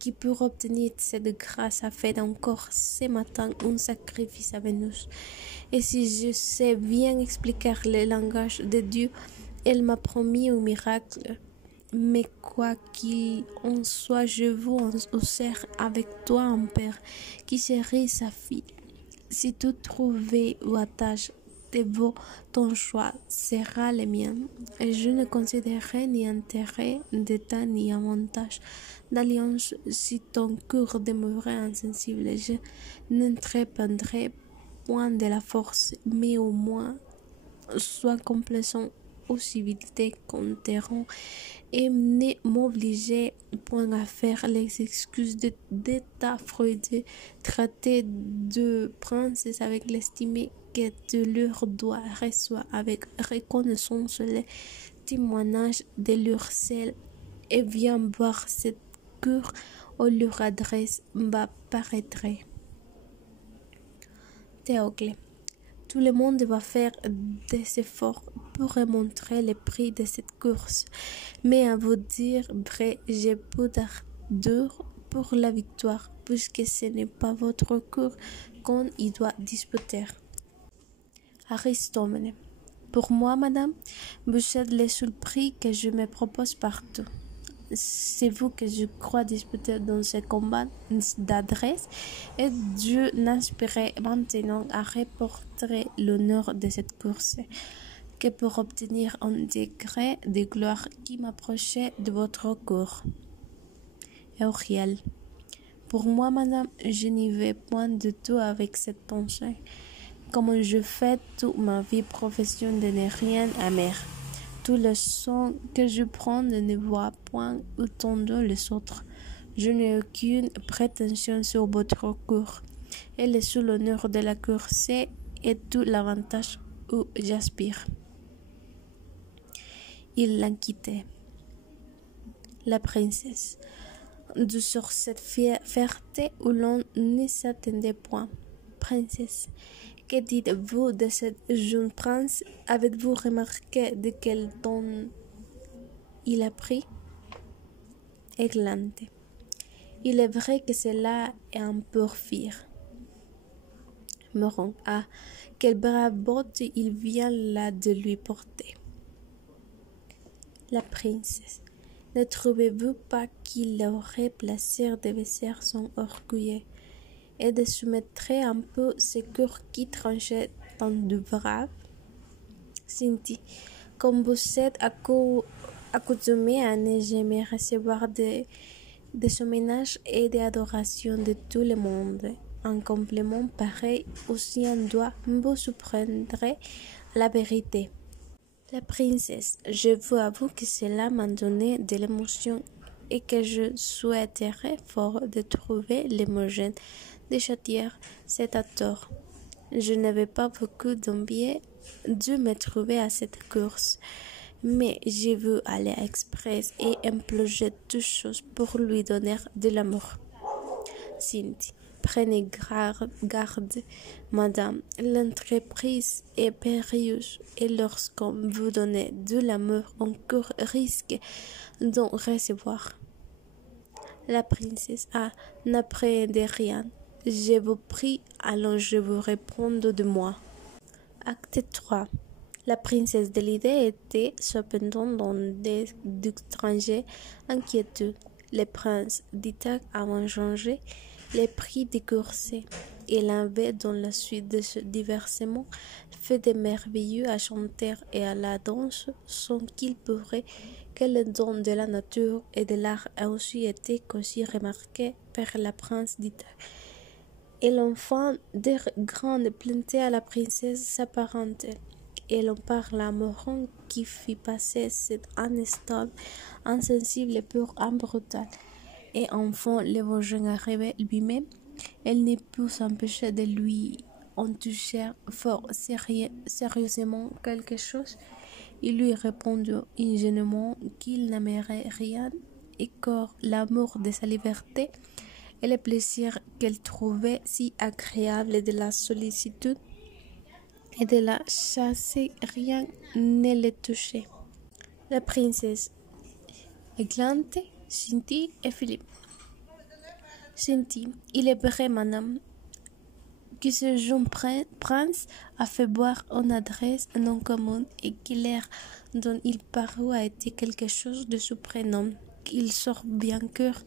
qui pour obtenir cette grâce a fait encore ce matin un sacrifice à Vénus. Et si je sais bien expliquer le langage de Dieu, elle m'a promis un miracle. Mais quoi qu'il en soit, je vous en sers avec toi un père qui serait sa fille. Si tu trouvais ou attache ton choix sera le mien, et je ne considérerai ni intérêt d'état ni avantage d'alliance si ton cœur demeurait insensible. Je n'entreprendrai point de la force, mais au moins sois complaisant aux civilités qu'on t'auront et ne m'obligez point à faire les excuses d'état freudé, traiter de princesse avec l'estimé que tu leur dois, reçois avec reconnaissance les témoignages de leur sel et viens voir cette cure où leur adresse m'apparaîtrait. Théocle. Tout le monde va faire des efforts pour remontrer le prix de cette course, mais à vous dire vrai, j'ai peu d'ardeur pour la victoire, puisque ce n'est pas votre cours qu'on y doit disputer. Aristomène. Pour moi, madame, vous êtes le seul prix que je me propose partout. C'est vous que je crois disputer dans ce combat d'adresse et Dieu n'inspirait maintenant à reporter l'honneur de cette course que pour obtenir un degré de gloire qui m'approchait de votre corps. Euriel. Pour moi, madame, je n'y vais point du tout avec cette pensée. Comme je fais toute ma vie professionnelle de ne rien amer. Tous les sons que je prends ne voient point autant les autres. Je n'ai aucune prétention sur votre cour. Elle est sous l'honneur de la course et tout l'avantage où j'aspire. Il l'a quittée. La princesse, sur cette fierté où l'on ne s'attendait point. Princesse, que dites-vous de cette jeune prince? Avez-vous remarqué de quel ton il a pris? Églante. Il est vrai que cela est un peu fier. Moron. Ah, quelle brave botte il vient là de lui porter. La princesse. Ne trouvez-vous pas qu'il aurait plaisir de baisser son orgueil et de soumettre un peu ce cœur qui tranchait tant de brave? Cynthia, comme vous êtes accoutumée à ne jamais recevoir des hommanages et des adorations de tout le monde, un complément pareil aussi en doit vous surprendrait la vérité. La princesse, je vous avoue que cela m'a donné de l'émotion et que je souhaiterais fort de trouver l'émotion de châtier cet à tort. Je n'avais pas beaucoup d'envie de me trouver à cette course, mais j'ai vu aller express et imploser toutes choses pour lui donner de l'amour. Cynthia, prenez garde, madame, l'entreprise est périlleuse et lorsqu'on vous donne de l'amour, on court risque d'en recevoir. La princesse, n'appréhendez rien. Je vous prie, alors je vous réponds de moi. Acte 3. La princesse de l'idée était cependant dans d'étranges inquiétudes. Le prince d'Ithaque avant changé les prix des coursets. Il avait dans la suite de ce diversement fait des merveilleux à chanter et à la danse sans qu'il pourrait que le don de la nature et de l'art a aussi été qu'aussi remarqué par la princesse d'Ithaque. Et l'enfant de grandes plaintes à la princesse s'apparente. Et l'on parle à Moron qui fit passer cet instable, insensible pour un brutal. Et enfin, le voisin arrivé lui-même, elle ne put s'empêcher de lui en toucher fort sérieusement quelque chose. Il lui répondit ingénument qu'il n'aimerait rien et que l'amour de sa liberté et le plaisir qu'elle trouvait si agréable de la sollicitude et de la chasse, rien ne le touchait. La princesse, Églante, Cynthia et Philippe. Cynthia, il est vrai, madame, que ce jeune prince a fait boire en adresse non commune et que l'air dont il parut a été quelque chose de surprenant. Il sort bien cœur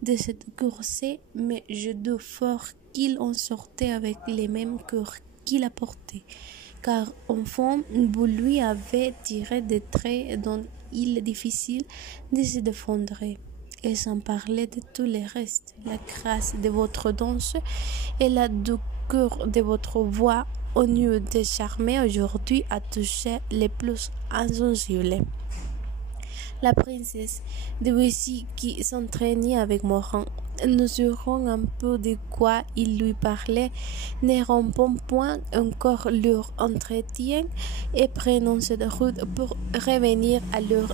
de cette course, mais je doute fort qu'il en sortait avec les mêmes cœurs qu'il a portés, car enfant, vous lui avez tiré des traits dont il est difficile de se défendre. Et sans parler de tout le reste, la grâce de votre danse et la douceur de votre voix, au lieu de charmer aujourd'hui, a touché les plus insensibles. La princesse de Wissy qui s'entraînait avec Morin, nous aurons un peu de quoi il lui parlait, ne rompons point encore leur entretien et prenons cette route pour revenir à leur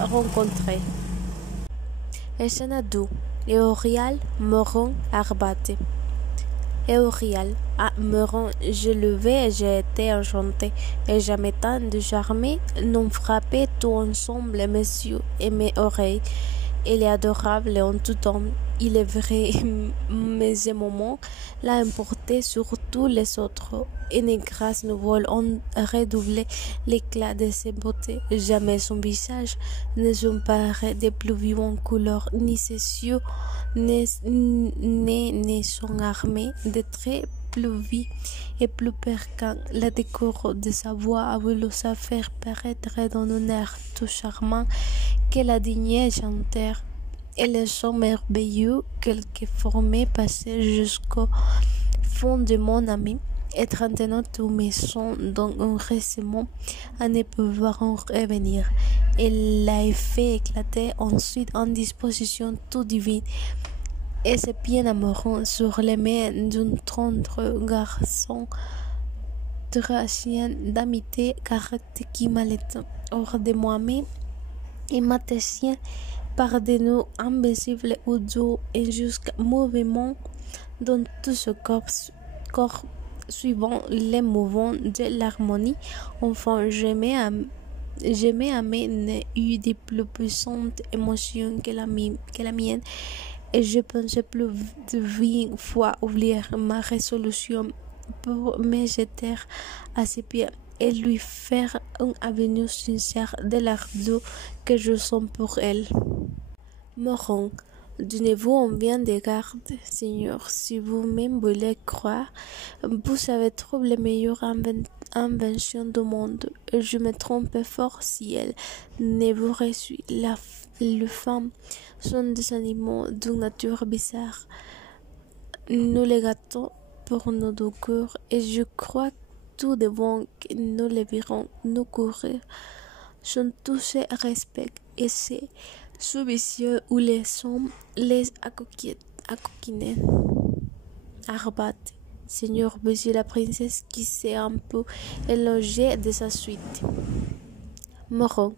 rencontrer. Escena 2. Eurial, Moron, Arbate. Eurial, Moron, je le vais et j'ai été enchanté, et jamais tant de charmer n'ont frappé tout ensemble mes yeux et mes oreilles. Il est adorable en tout temps, il est vrai, mais ce moment l'a emporté sur tous les autres. Une grâce nouvelle ont redoublé l'éclat de ses beautés. Jamais son visage ne s'emparait de plus vivantes couleurs, ni ses yeux ne sont armés de traits plus vifs et plus perquants. La décor de sa voix a voulu sa faire paraître dans un air tout charmant que la dignait chanter. Et le son merveilleux qu'elle formait passait jusqu'au fond de mon âme. et maintenant tous mes sons dans un récemment à ne pouvoir en revenir. Elle l'a fait éclater ensuite en disposition tout divine et se bien amoureux sur les mains d'un tendre garçon thraciens d'amitié caractère qui m'allait hors de moi-même et m'attachait par des nœuds invincibles ou doux et jusqu'à mouvement dans tout ce corps suivant les mouvements de l'harmonie. Enfin, jamais jamais n'ai eu de plus puissante émotion que la mienne et je pensais plus de 20 fois oublier ma résolution pour me jeter à ses pieds et lui faire un avenir sincère de l'ardeur que je sens pour elle. Moron, donnez-vous en bien des gardes, Seigneur, si vous-même voulez croire, vous avez trouvé les meilleures inventions du monde, et je me trompe fort si elle ne vous reçut. Les femmes sont des animaux d'une nature bizarre. Nous les gâtons pour nos deux cœurs, et je crois tout de bon que nous les verrons nous courir. Sont tous respect et c'est soumission où les hommes les acoquinent. Arbat, Seigneur, monsieur la princesse qui s'est un peu élogée de sa suite. Moron,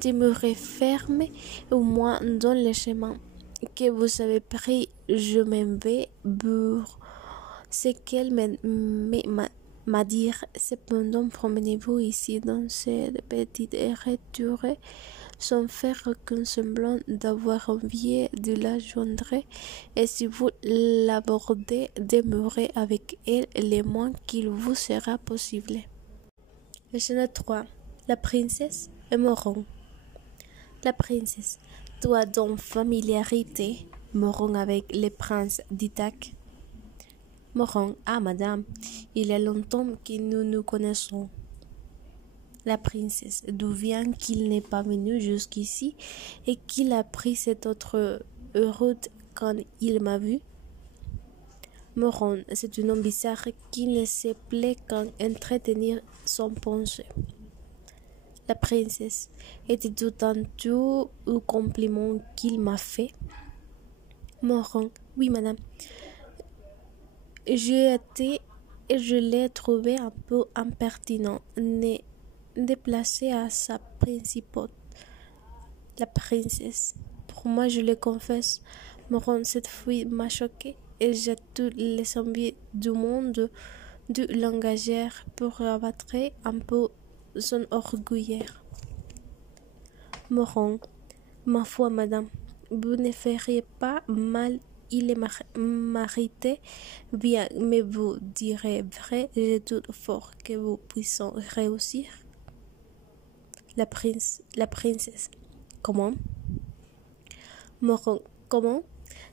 demeurez ferme au moins dans le chemin que vous avez pris, je m'en vais bourre. Ce qu'elle m'a dit, cependant, promenez-vous ici dans cette petite retirée sans faire aucun semblant d'avoir envie de la joindre, et si vous l'abordez, demeurez avec elle le moins qu'il vous sera possible. Scène 3. La princesse et Moron. La princesse doit donc familiarité, Moron avec le prince d'Ithaque. Moron, ah madame, il y a longtemps que nous nous connaissons. La princesse, d'où vient qu'il n'est pas venu jusqu'ici et qu'il a pris cette autre route quand il m'a vu? Moron, c'est un homme bizarre qui ne se plaît qu'à entretenir son pensée. La princesse, était tout un tout au compliment qu'il m'a fait? Moron, oui madame. J'ai été et je l'ai trouvé un peu impertinent, déplacé à sa principauté. La princesse, pour moi je le confesse, Moron, cette fuite m'a choqué et j'ai toutes les envies du monde de l'engager pour abattre un peu son orgueil. Moron, ma foi madame, vous ne feriez pas mal, il est mérité bien, mais vous direz vrai, je doute fort que vous puissiez réussir. La princesse, comment? Moron, comment?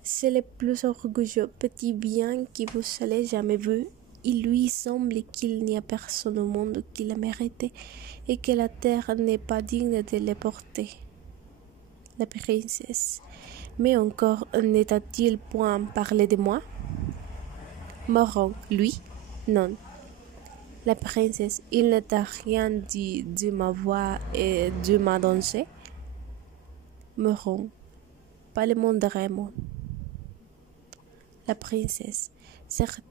C'est le plus orgueilleux petit bien que vous allez jamais vu. Il lui semble qu'il n'y a personne au monde qui la mérite et que la terre n'est pas digne de le porter. La princesse, mais encore n'était-il point parlé de moi? Moron, lui? Non. La princesse, il ne t'a rien dit de ma voix et de ma danse? Moron, pas le moindrement. La princesse, certes,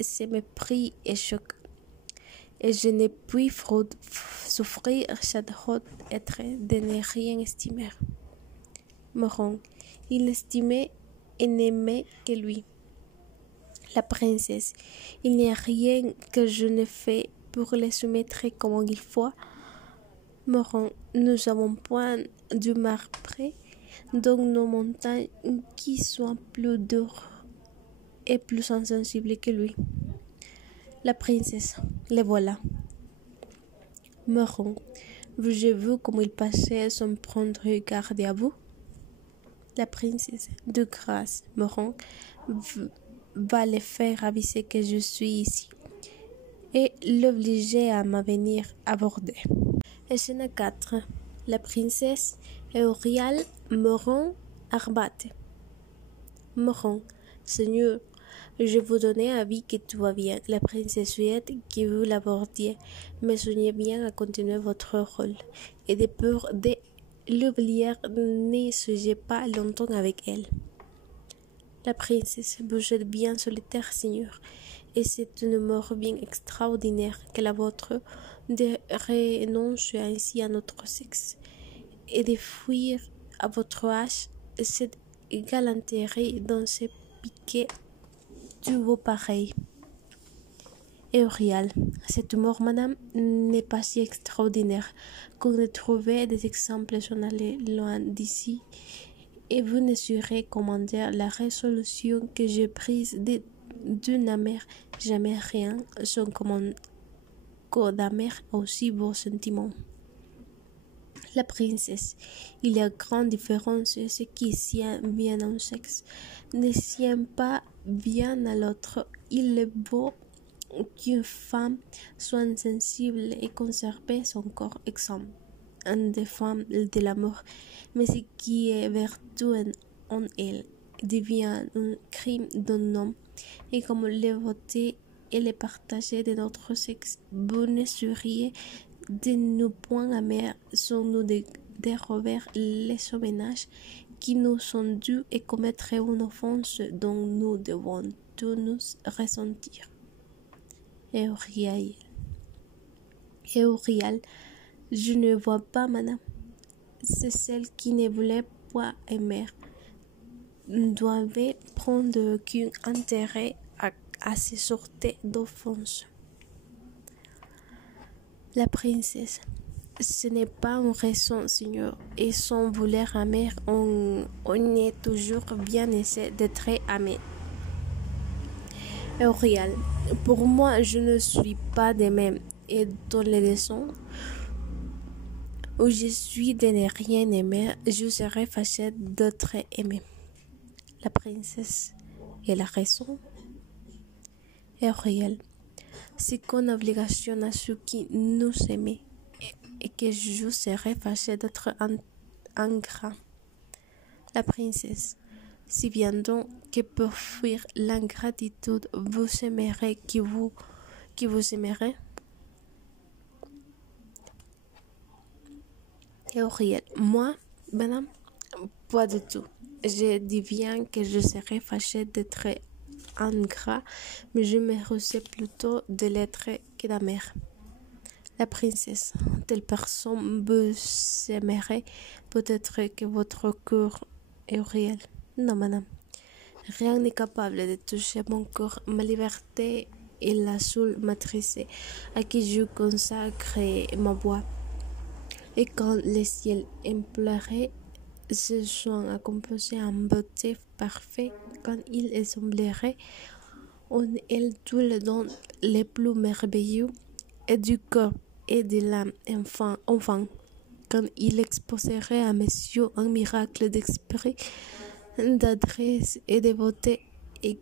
ce mépris et choc, et je ne puis souffrir cette haute être de ne rien estimer. Moron, il estimait et n'aimait que lui. La princesse, il n'y a rien que je ne fais pour le soumettre comme il faut. Moron, nous avons point de marbre dans nos montagnes qui soient plus dures et plus insensibles que lui. La princesse, le voilà. Moron, j'ai vu comme il passait sans prendre garde à vous? La princesse, de grâce, Moron, va le faire aviser que je suis ici et l'obliger à me venir aborder. Scène 4. La princesse Eurial, Moron, Arbat. Moron, Seigneur, Je vous donnais avis que tout va bien. La princesse souhaite que vous l'abordiez, mais soignez bien à continuer votre rôle. Et de peur de l'oublier, ne soyez pas longtemps avec elle. La princesse, vous êtes bien solitaire, Seigneur, et c'est une mort bien extraordinaire que la vôtre de renoncer ainsi à notre sexe et de fuir à votre âge cette galanterie dont se piquer tous vos pareils. Eurial, cette mort, madame, n'est pas si extraordinaire qu'on ne trouvait des exemples en aller loin d'ici, et vous ne saurez commander la résolution que j'ai prise d'une amère jamais rien, sans commande d'amère aussi vos sentiments. La princesse, il y a grande différence, ce qui tient bien à un sexe ne tient pas bien à l'autre. Il est beau qu'une femme soit insensible et conserve son corps exempt des femmes de la mort, mais ce qui est vertu en elle devient un crime d'un homme, et comme les voter et les partager de notre sexe, vous ne seriez de nous points amers sans nous dérober les sauvages qui nous sont dus et commettre une offense dont nous devons tous nous ressentir. Eurial, je ne vois pas, madame. C'est celle qui ne voulait pas aimer. Doivent prendre aucun intérêt à ces sortes d'offenses. La princesse, ce n'est pas une raison, Seigneur, et sans vouloir aimer, on est toujours bien aisé d'être aimé. Eurial, pour moi, je ne suis pas de même, et dans les leçons où je suis de ne rien aimer, je serais fâchée d'être aimée. La princesse, et la raison? Eurial, c'est qu'une obligation à ceux qui nous aiment, et que je serais fâchée d'être ingrat. La princesse, si bien donc que pour fuir l'ingratitude, vous aimerez qui vous aimerez. Eurial, moi, madame, pas du tout. Je dis bien que je serais fâchée d'être ingrat, mais je me ressens plutôt de l'être que d'amère. La princesse, telle personne vous aimerait peut-être que votre cœur est réel. Non, madame, rien n'est capable de toucher mon corps, ma liberté est la seule matrice à qui je consacre ma voix. Et quand le ciel implorait ce soin à composer en beauté parfaite, quand il semblerait en elle tout le don les plus merveilleux, et du corps et de l'âme enfin, quand il exposerait à mes yeux un miracle d'esprit, d'adresse et de beauté, et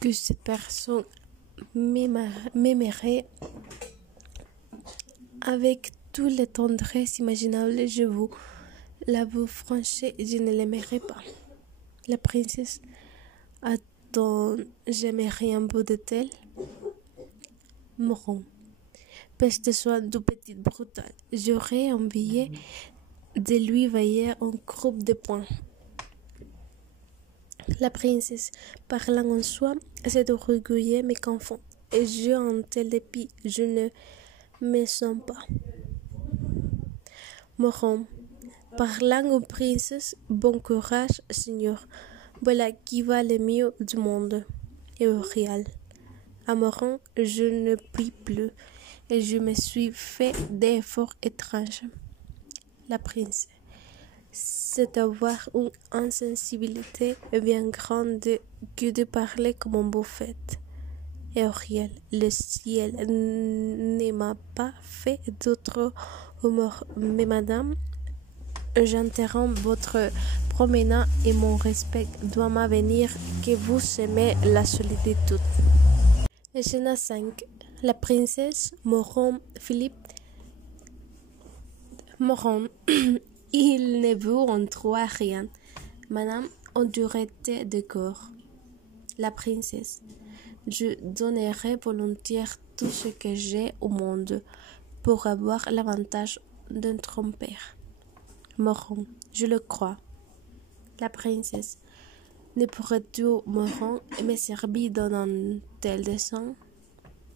que cette personne m'aimerait avec toutes les tendresses imaginables, je vous l'avoue franchement, je ne l'aimerais pas. La princesse, a-t-on jamais rien beau de tel? Moron, peste soit du petit brutal, j'aurais envie de lui veiller un groupe de poings. La princesse, parlant en soi, c'est orgueilleux mais confond, et je en tel dépit, je ne me sens pas. Moron, parlant aux princesses, bon courage, Seigneur, voilà qui va le mieux du monde. Eurial, à Moron, je ne puis plus, et je me suis fait des efforts étranges. La princesse, c'est avoir une insensibilité bien grande que de parler comme un bouffet. Eurial, le ciel ne m'a pas fait d'autre humeur, mais madame, j'interromps votre promenade et mon respect doit m'avenir que vous aimez la solitude. Scène 5. La princesse, Moron, Philippe. Moron, il ne vous en trouve rien. Madame, on dureté de corps. La princesse. Je donnerais volontiers tout ce que j'ai au monde pour avoir l'avantage d'un trompe-père. Moron. Je le crois. La princesse. Ne pourrais-tu, Moron, me servir dans un tel dessein?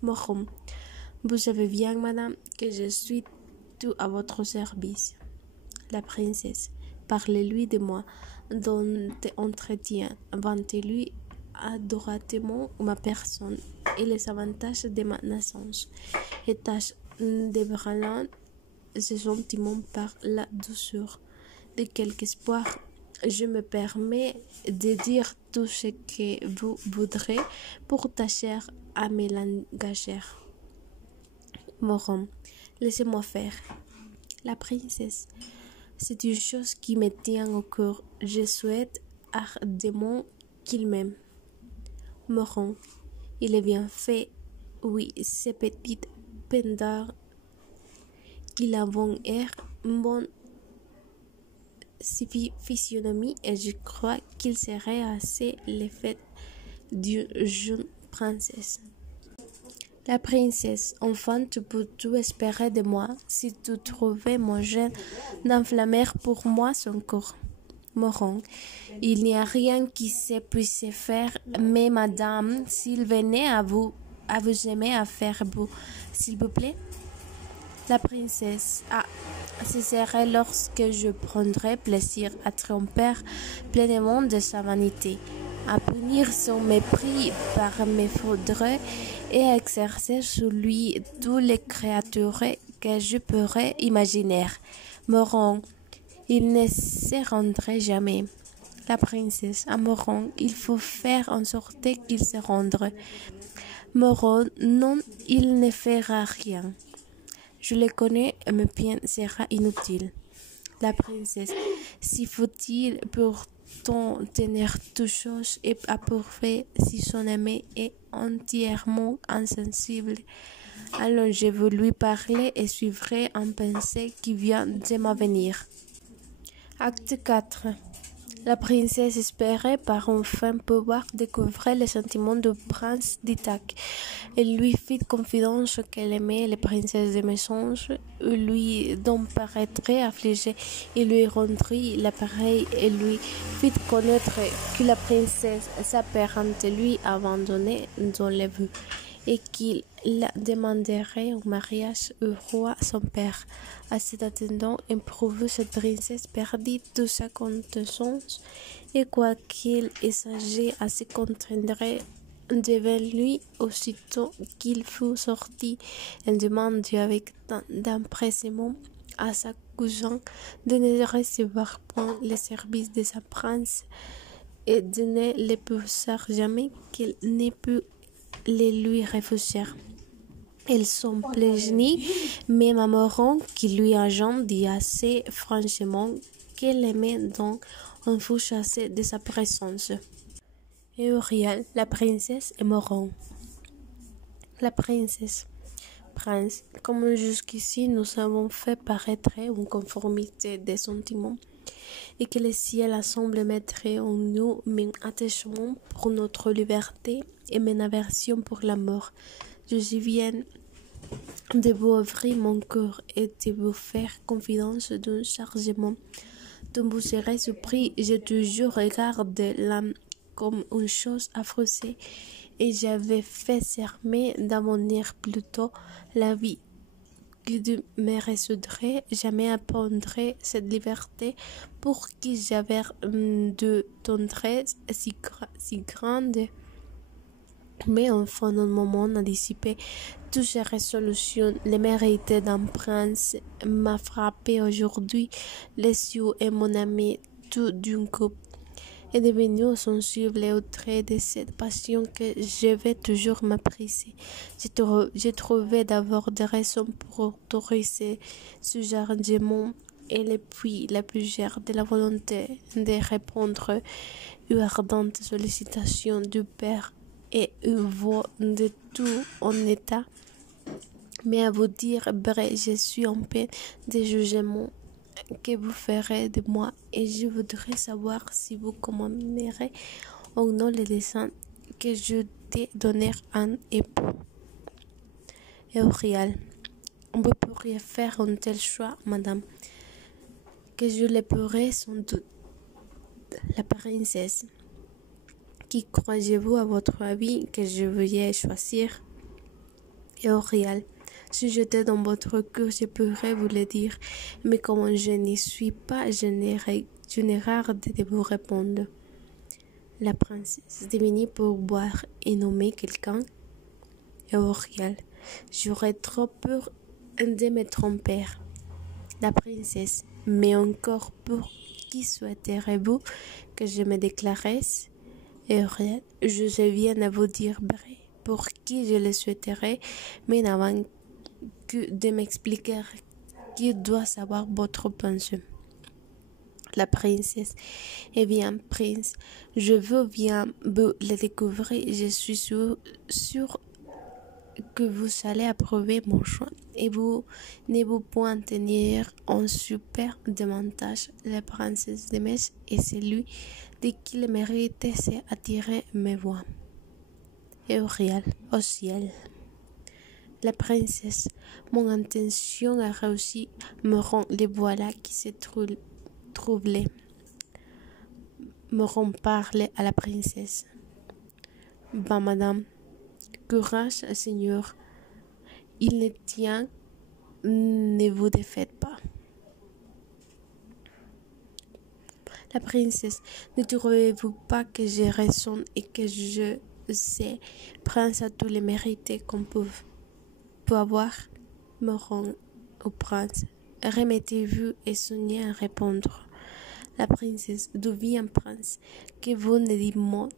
Moron. Vous savez bien, madame, que je suis tout à votre service. La princesse. Parlez-lui de moi, dans tes entretiens, vantez-lui adoratement ma personne et les avantages de ma naissance, et tâche d'ébranler ce sentiment par la douceur de quelque espoir. Je me permets de dire tout ce que vous voudrez pour tâcher à me l'engager. Moron, laissez-moi faire. La princesse. C'est une chose qui me tient au cœur. Je souhaite ardemment qu'il m'aime. Moron, il est bien fait. Oui, ces petites pendeurs, il a bon air, bonne physionomie, et je crois qu'il serait assez l'effet d'une jeune princesse. La princesse, enfin, tu peux tout espérer de moi si tu trouvais mon gène d'enflammer pour moi son corps. Moron, il n'y a rien qui se puisse faire, mais madame, s'il venait à vous aimer à faire beau, s'il vous plaît. La princesse, ce serait lorsque je prendrais plaisir à tromper pleinement de sa vanité, à punir son mépris par mes foudres et à exercer sur lui toutes les créatures que je pourrais imaginer. Moron, il ne se rendrait jamais. La princesse, à Moron, il faut faire en sorte qu'il se rende. Moron, non, il ne fera rien. Je le connais, mais bien sera inutile. La princesse, si faut-il pourtant tenir toutes choses et approuver si son aimé est entièrement insensible. Alors je veux lui parler et suivrai un pensée qui vient de m'avenir. Acte 4. La princesse espérait par enfin pouvoir découvrir les sentiments du prince d'Ithaque. Elle lui fit confidence qu'elle aimait les princesses de mensonges, lui dont paraîtrait affligée. Il lui rendit l'appareil et lui fit connaître que la princesse s'apparente lui abandonnée dans les vues, et qu'il la demanderait en mariage au roi son père. À cet attendant improuvé, cette princesse perdit toute sa connaissance, et quoiqu'il s'agisse à se contraindre devant lui, aussitôt qu'il fut sorti, elle demandait avec tant d'empressement à sa cousine de ne recevoir point les services de sa prince et de ne les pousser jamais qu'elle n'ait pu les lui refuser. Elle s'en plaignit même à Moron, qui lui dit assez franchement qu'elle aimait, donc on fut chassé de sa présence. Eurial, la princesse et Moron. La princesse. Prince, comme jusqu'ici nous avons fait paraître une conformité des sentiments, et que le ciel semble mettre en nous mon attachement pour notre liberté et mon aversion pour la mort, je viens de vous ouvrir mon cœur et de vous faire confidence d'un chargement dont vous serez surpris. J'ai toujours regardé l'âme comme une chose affreuse, et j'avais fait sermer dans mon air plutôt la vie que de me résoudre jamais à prendre cette liberté pour qui j'avais de tendresse si grande. Mais enfin, un moment a dissipé toutes ces résolutions. Le mérite d'un prince m'a frappé aujourd'hui. Les yeux et mon ami, tout d'un coup, est devenu sensible au trait de cette passion que je vais toujours m'appriser. J'ai trouvé d'abord des raisons pour autoriser ce changement, et depuis la plus chère de la volonté de répondre aux ardentes sollicitations du père et aux voix de tout en état. Mais à vous dire vrai, je suis en peine de jugement que vous ferez de moi, et je voudrais savoir si vous commanderez ou non les desseins que je t'ai donné un époux. Eurial, vous pourriez faire un tel choix, madame, que je le pourrais sans doute. La princesse, qui croyez-vous à votre avis que je veuille choisir? Eurial, si j'étais dans votre cœur, je pourrais vous le dire, mais comme je n'y suis pas, je n'ai rare de vous répondre. La princesse divinait pour boire et nommer quelqu'un. Eurial, j'aurais trop peur de me tromper. La princesse, mais encore pour qui souhaiterez-vous que je me déclaraisse? Eurial, je viens à vous dire vrai, pour qui je le souhaiterais, mais avant que de m'expliquer qui doit savoir votre pensée. La princesse, eh bien, prince, je veux bien vous le découvrir, je suis sûre que vous allez approuver mon choix et vous ne vous point tenir en super davantage. La princesse de Metz est celui de qui le mérite c'est attirer mes voix. Eurial, au ciel. La princesse, mon intention a réussi, me rend les voilà qui se troublaient. Me rend parler à la princesse. Bah, madame, courage, Seigneur. Il ne tient, ne vous défaites pas. La princesse, ne trouvez-vous pas que j'ai raison et que je sais, prince, à tous les mérites qu'on peut avoir? Me rend au prince. Remettez-vous et soignez à répondre. La princesse, d'où vient, prince, que vous ne dites mot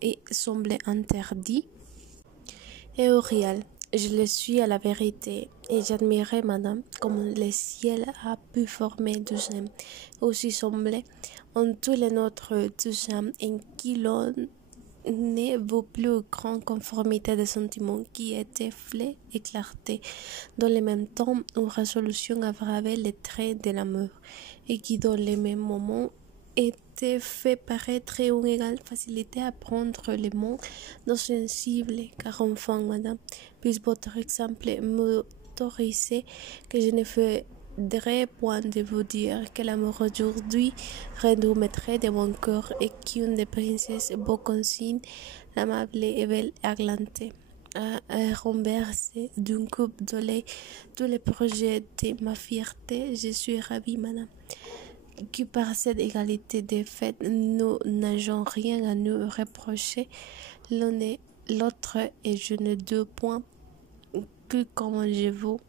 et semblez interdit? Eurial, je le suis à la vérité, et j'admirais, madame, comme le ciel a pu former deux âmes, aussi semblait en tous les nôtres deux âmes, en qui l'on n'est vos plus grande conformité de sentiments qui étaient flets et clarté, dans le même temps où résolution aggravait les traits de l'amour, et qui dans les mêmes moments était fait paraître une égale facilité à prendre les mots non sensibles, car enfin, madame, puisse votre exemple m'autoriser que je ne faudrait point de vous dire que l'amour aujourd'hui renaîtrait de mon cœur et qu'une des princesses beau consigne, l'amable et belle Aglantée, a renversé d'une coupe de lait tous les projets de ma fierté. Je suis ravie, madame, que par cette égalité de fait, nous n'avions rien à nous reprocher l'un et l'autre, et je ne doute point que comme je vous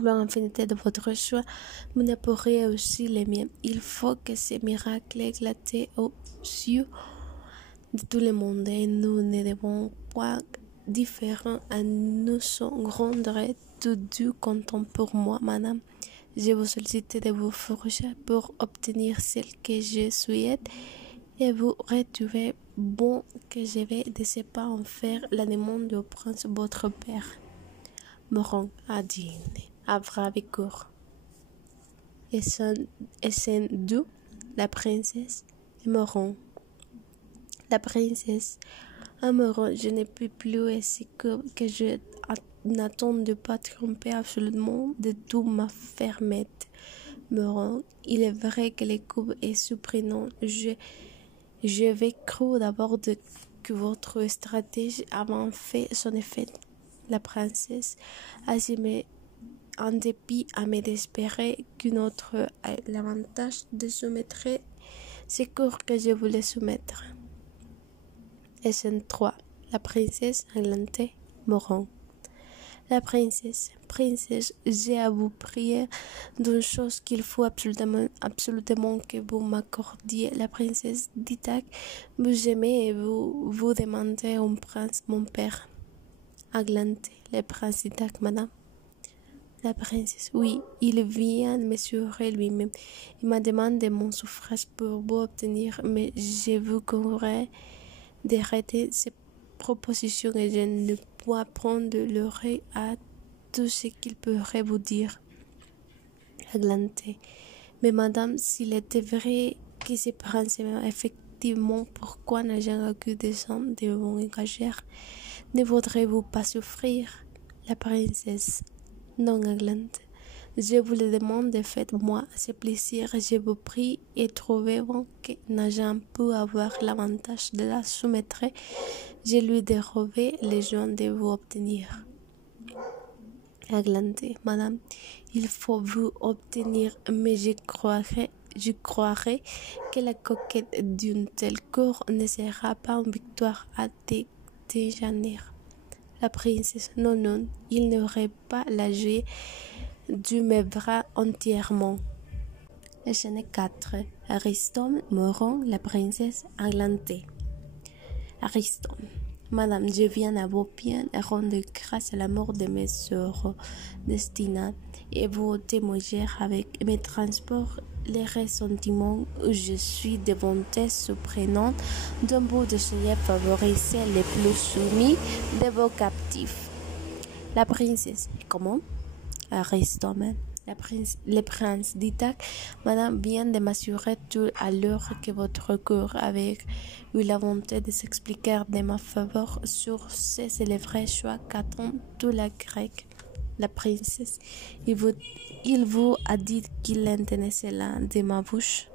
l'infinité de votre choix, vous ne pourrez aussi les miens. Il faut que ces miracles éclatent aux yeux de tout le monde, et nous ne devons point différents à nous rendre tout du content pour moi, madame. Je vous sollicite de vous forger pour obtenir celle que je souhaite, et vous retrouvez bon que je vais de ce pas en faire la demande au prince votre père. Moron a dit à Vravicourt. Et c'est d'où la princesse et Moron. La princesse, à Moron, je ne peux plus essayer que je n'attends de pas tromper absolument de tout ma fermette. Moron, il est vrai que les coups est surprenant. Je vais croire d'abord que votre stratégie avant fait son effet. La princesse a simé en dépit à me désespérer qu'une autre a l'avantage de soumettre ce corps que je voulais soumettre. Et c'est 3. La princesse Aglantée Moron. La princesse, j'ai à vous prier d'une chose qu'il faut absolument que vous m'accordiez. La princesse d'Ithaque, vous aimez et vous demandez un prince, mon père. Aglantée, le prince d'Ithaque, madame. La princesse, oui, il vient mesurer lui-même. Il m'a demandé mon suffrage pour vous obtenir, mais je vous conseillerais d'arrêter ces propositions et je ne pourrai prendre l'oreille à tout ce qu'il pourrait vous dire. Aglantée, mais madame, s'il était vrai que ce prince effectivement pourquoi n'ai-je que des hommes de vous engager? Ne voudrez-vous pas souffrir? La princesse. Non, Aglante. Je vous le demande, faites-moi ce plaisir, je vous prie, et trouvez-vous que n'ayant pu avoir l'avantage de la soumettre, je lui dérobe les joies de vous obtenir. Aglante. Madame, il faut vous obtenir, mais je croirais que la conquête d'une telle cour ne sera pas une victoire à déjeuner. La princesse. Non, non, il n'aurait pas la joie de me bras entièrement. Scène 4. Ariston, Moron, la princesse Aglante. Ariston. Madame, je viens à vos pieds et rendre grâce à la mort de mes sœurs destinées et vous témoigner avec mes transports les ressentiments où je suis de bonté surprenante d'un bout de soleil favoriser les plus soumis de vos captifs. La princesse. Comment? Ariston. Le prince d'Ithaque, Madame vient de m'assurer tout à l'heure que votre cœur avait eu la volonté de s'expliquer de ma faveur sur ces célèbres choix qu'attend tout la grecque. La princesse, il vous a dit qu'il entendait cela de ma bouche?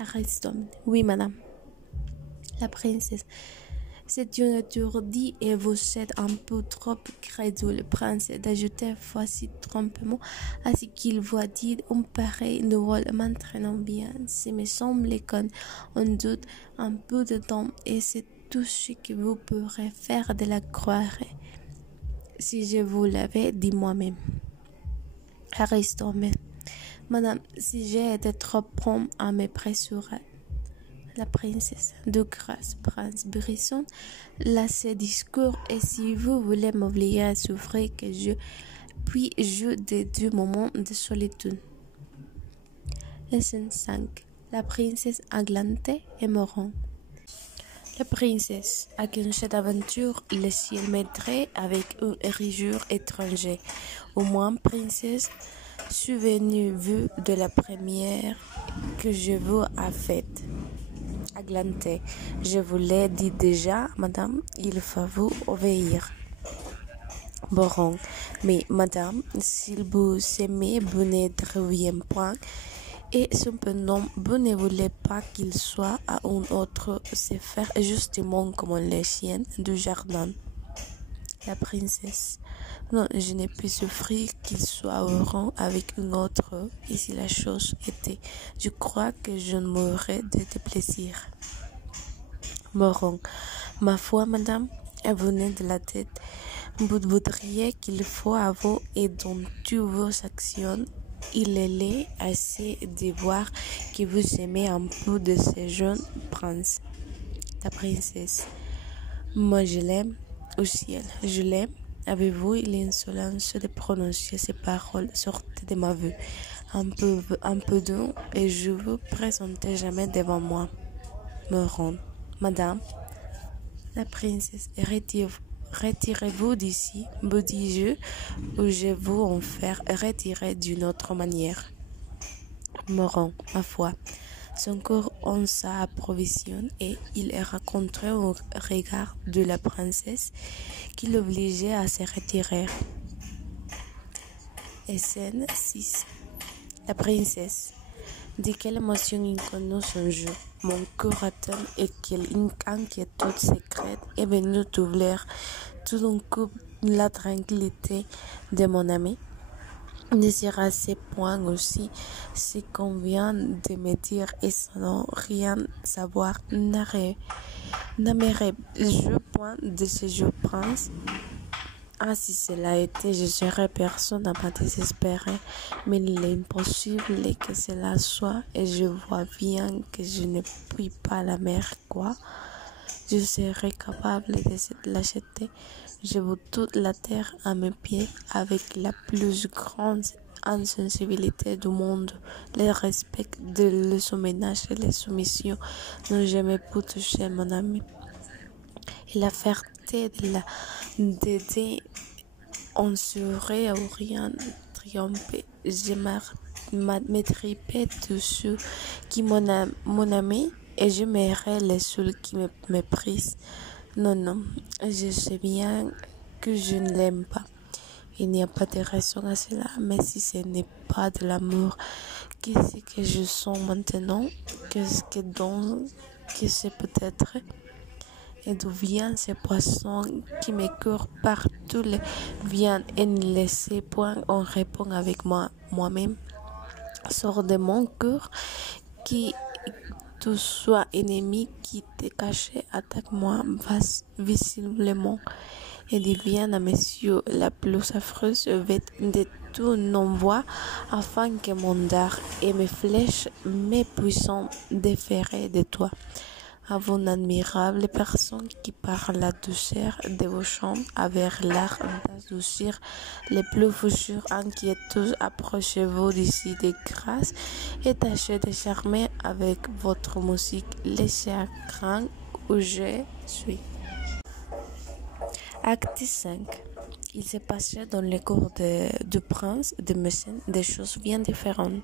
Ariston. Oui, madame. La princesse. C'est une étourdie et vous êtes un peu trop crédule, prince, d'ajouter voici trompement à ce qu'il vous a dit un pareil nouvelle m'entraînant bien. Ça me semble qu'on doute un peu de temps et c'est tout ce que vous pourrez faire de la croire si je vous l'avais dit moi-même. Ariston. Madame, si j'ai été trop prompt à me pressurer. La princesse. De grâce, prince Brisson, là ce discours, et si vous voulez m'obliger à souffrir que je puis jouer des 2 moments de solitude. Scène 5. La princesse Aglante et Moron. La princesse, à qui cette aventure, le ciel m'aiderait avec une érigure étrangère. Au moins, princesse, souvenez-vous de la première que je vous ai faite. Aglante. Je vous l'ai dit déjà, madame, il faut vous obéir. Moron. Mais madame, s'il vous aimez, vous ne reviez point, et cependant, vous ne voulez pas qu'il soit à un autre se faire justement comme les chiens du jardin. La princesse. Non, je n'ai pu souffrir qu'il soit au rang avec une autre, et si la chose était, je crois que je ne mourrais de plaisir. Moron. Ma foi, madame, vous venez de la tête. Vous voudriez qu'il faut à vous et dans toutes vos actions, il est assez de voir que vous aimez un peu de ce jeune prince. La princesse. Moi, je l'aime au ciel. Je l'aime. Avez-vous l'insolence de prononcer ces paroles sorties de ma vue? Un peu doux, et je vous présenterai jamais devant moi. Moron. Madame, la princesse, retirez-vous d'ici, vous dis-je, ou je vous en faire retirer d'une autre manière. Moron. Ma foi, son corps en sa provision, et il est rencontré au regard de la princesse qui l'obligeait à se retirer. Scène 6. La princesse. De quelle émotion inconnue songe mon cœur atteint et quelle inquiétude secrète est venue troubler tout d'un coup la tranquillité de mon ami. Ne sera ce point aussi ce qu'on vient de me dire et sans rien savoir n'aimerais-je point de ce jeune prince? Ah, si cela était, je serais personne à pas désespérer, mais il est impossible que cela soit, et je vois bien que je ne puis pas la mer, quoi. Je serais capable de l'acheter. Je veux toute la terre à mes pieds, avec la plus grande insensibilité du monde, le respect de ménage et les soumissions n'ont jamais pu toucher mon ami. Et la fierté de on serait à rien triompher. Je m'attripais dessus qui mon ami et je m'aimerais les seuls qui me méprisent. Non, non, je sais bien que je ne l'aime pas. Il n'y a pas de raison à cela, mais si ce n'est pas de l'amour, qu'est-ce que je sens maintenant? Qu'est-ce peut-être? Et d'où viennent ces poissons qui me courent partout les viandes et ne laissent point en répondre avec moi-même? Sors de mon cœur, qui tu sois ennemi qui t'est caché, attaque-moi visiblement et devienne à mes yeux la plus affreuse bête de tout non-voix, afin que mon dard et mes flèches me puissent déférer de toi. À vos admirables personnes qui par la douceur de vos chants avec l'art d'adoucir les plus futures inquiétudes, approchez-vous d'ici de grâce et tâchez de charmer avec votre musique les chagrins où je suis. Acte 5. Il s'est passé dans le cours du prince de Mécène des choses bien différentes.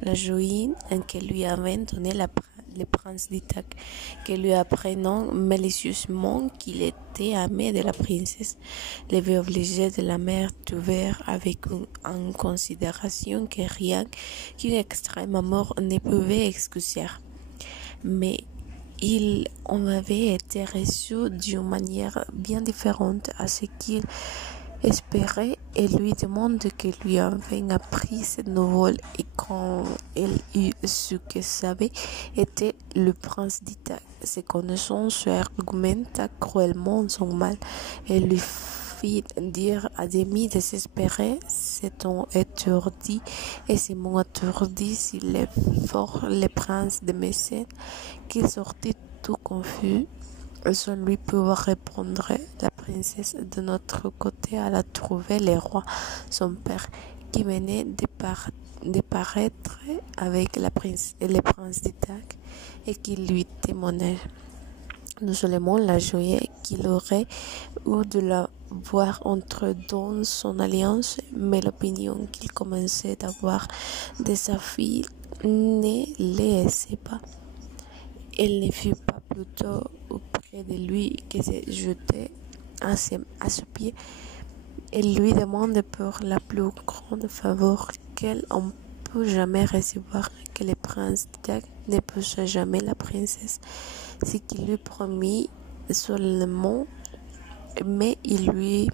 La joie que lui avait donnée le prince d'Ithaque, que lui apprenant malicieusement qu'il était aimé de la princesse, l'avait obligé de la mère d'ouvrir avec une considération que rien qu'une extrême amour ne pouvait excuser. Mais il en avait été reçu d'une manière bien différente à ce qu'il espérait et lui demande que lui avait appris cette nouvelle et quand elle eut su que savait était le prince d'Ithaque, ses connaissances argumenta cruellement son mal et lui fit dire à demi désespéré, s'étant étourdi et se mot étourdi s'il est fort le prince de Mécène, qu'il sortit tout confus sans lui pouvoir répondre. La princesse de notre côté alla trouver le roi, son père, qui venait de paraître avec le prince d'Ithaque et qui lui témoignait non seulement la joie qu'il aurait eu de la voir entrer dans son alliance, mais l'opinion qu'il commençait d'avoir de sa fille ne le laissait pas. Elle ne fut pas plutôt auprès de lui que se jetait à ses pieds. Elle lui demande pour la plus grande faveur qu'elle en peut jamais recevoir, que le prince d'Ithaque n'épouse jamais la princesse, ce qu'il lui promit seulement, mais il lui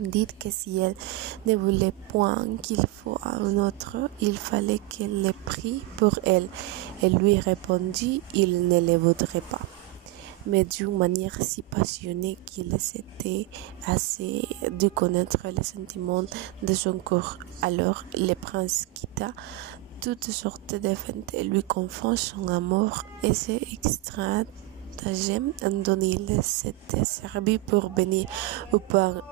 dit que si elle ne voulait point qu'il faut un autre, il fallait qu'elle le prît pour elle. Elle lui répondit, il ne le voudrait pas, mais d'une manière si passionnée qu'il s'était assez de connaître les sentiments de son corps. Alors le prince quitta toutes sortes de feintes et lui confond son amour et ses stratagèmes dont il s'était servi pour venir au point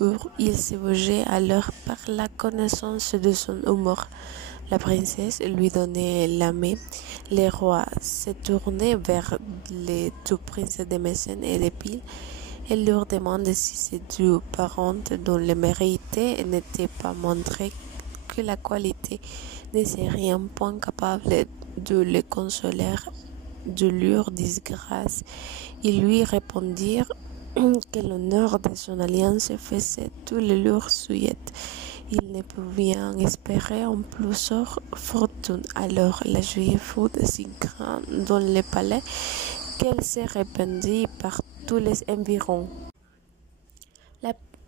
où il se voyait alors par la connaissance de son humour. La princesse lui donnait la main. Le roi se tournait vers les deux princes de Mécène et de Pyle et leur demande si ces deux parentes dont le mérite n'était pas montré que la qualité ne serait point capable de les consoler de leur disgrâce. Ils lui répondirent que l'honneur de son alliance faisait tout le leur souillette. Il ne pouvait espérer en plus fortune. Alors la joie fut si grande dans le palais qu'elle se répandit par tous les environs.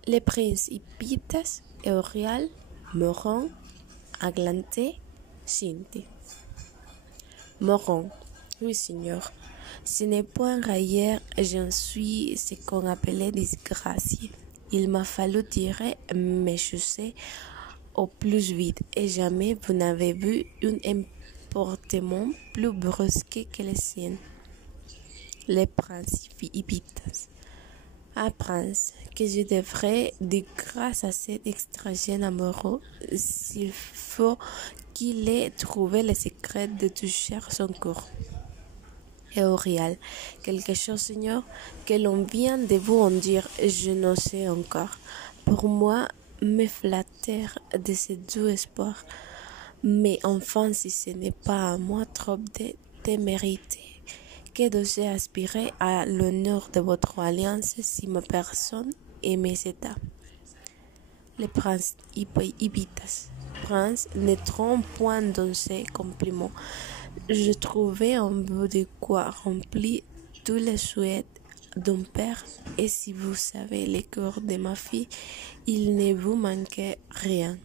Les princes Hippitas, Euryale, Moron, Aglanté, Cinti. Moron. Oui, Seigneur. Ce n'est point railleur, j'en suis ce qu'on appelait disgracié. Il m'a fallu tirer mes chaussettes au plus vite et jamais vous n'avez vu un emportement plus brusque que le sien. Les princes Hippitas. Ah, prince, que je devrais dire grâce à cet extra-jeune amoureux s'il faut qu'il ait trouvé le secret de toucher son corps. Euryale, quelque chose, Seigneur, que l'on vient de vous en dire, je n'en sais encore. Pour moi, me flatter de ces deux espoirs. Mais enfin, si ce n'est pas à moi trop de témérité, que d'oser aspirer à l'honneur de votre alliance si ma personne et mes états. Le prince Hippitas. Prince, ne trompe point dans ses compliments. Je trouvais un bout de quoi remplir tous les souhaits d'un père, et si vous savez le cœur de ma fille, il ne vous manquait rien.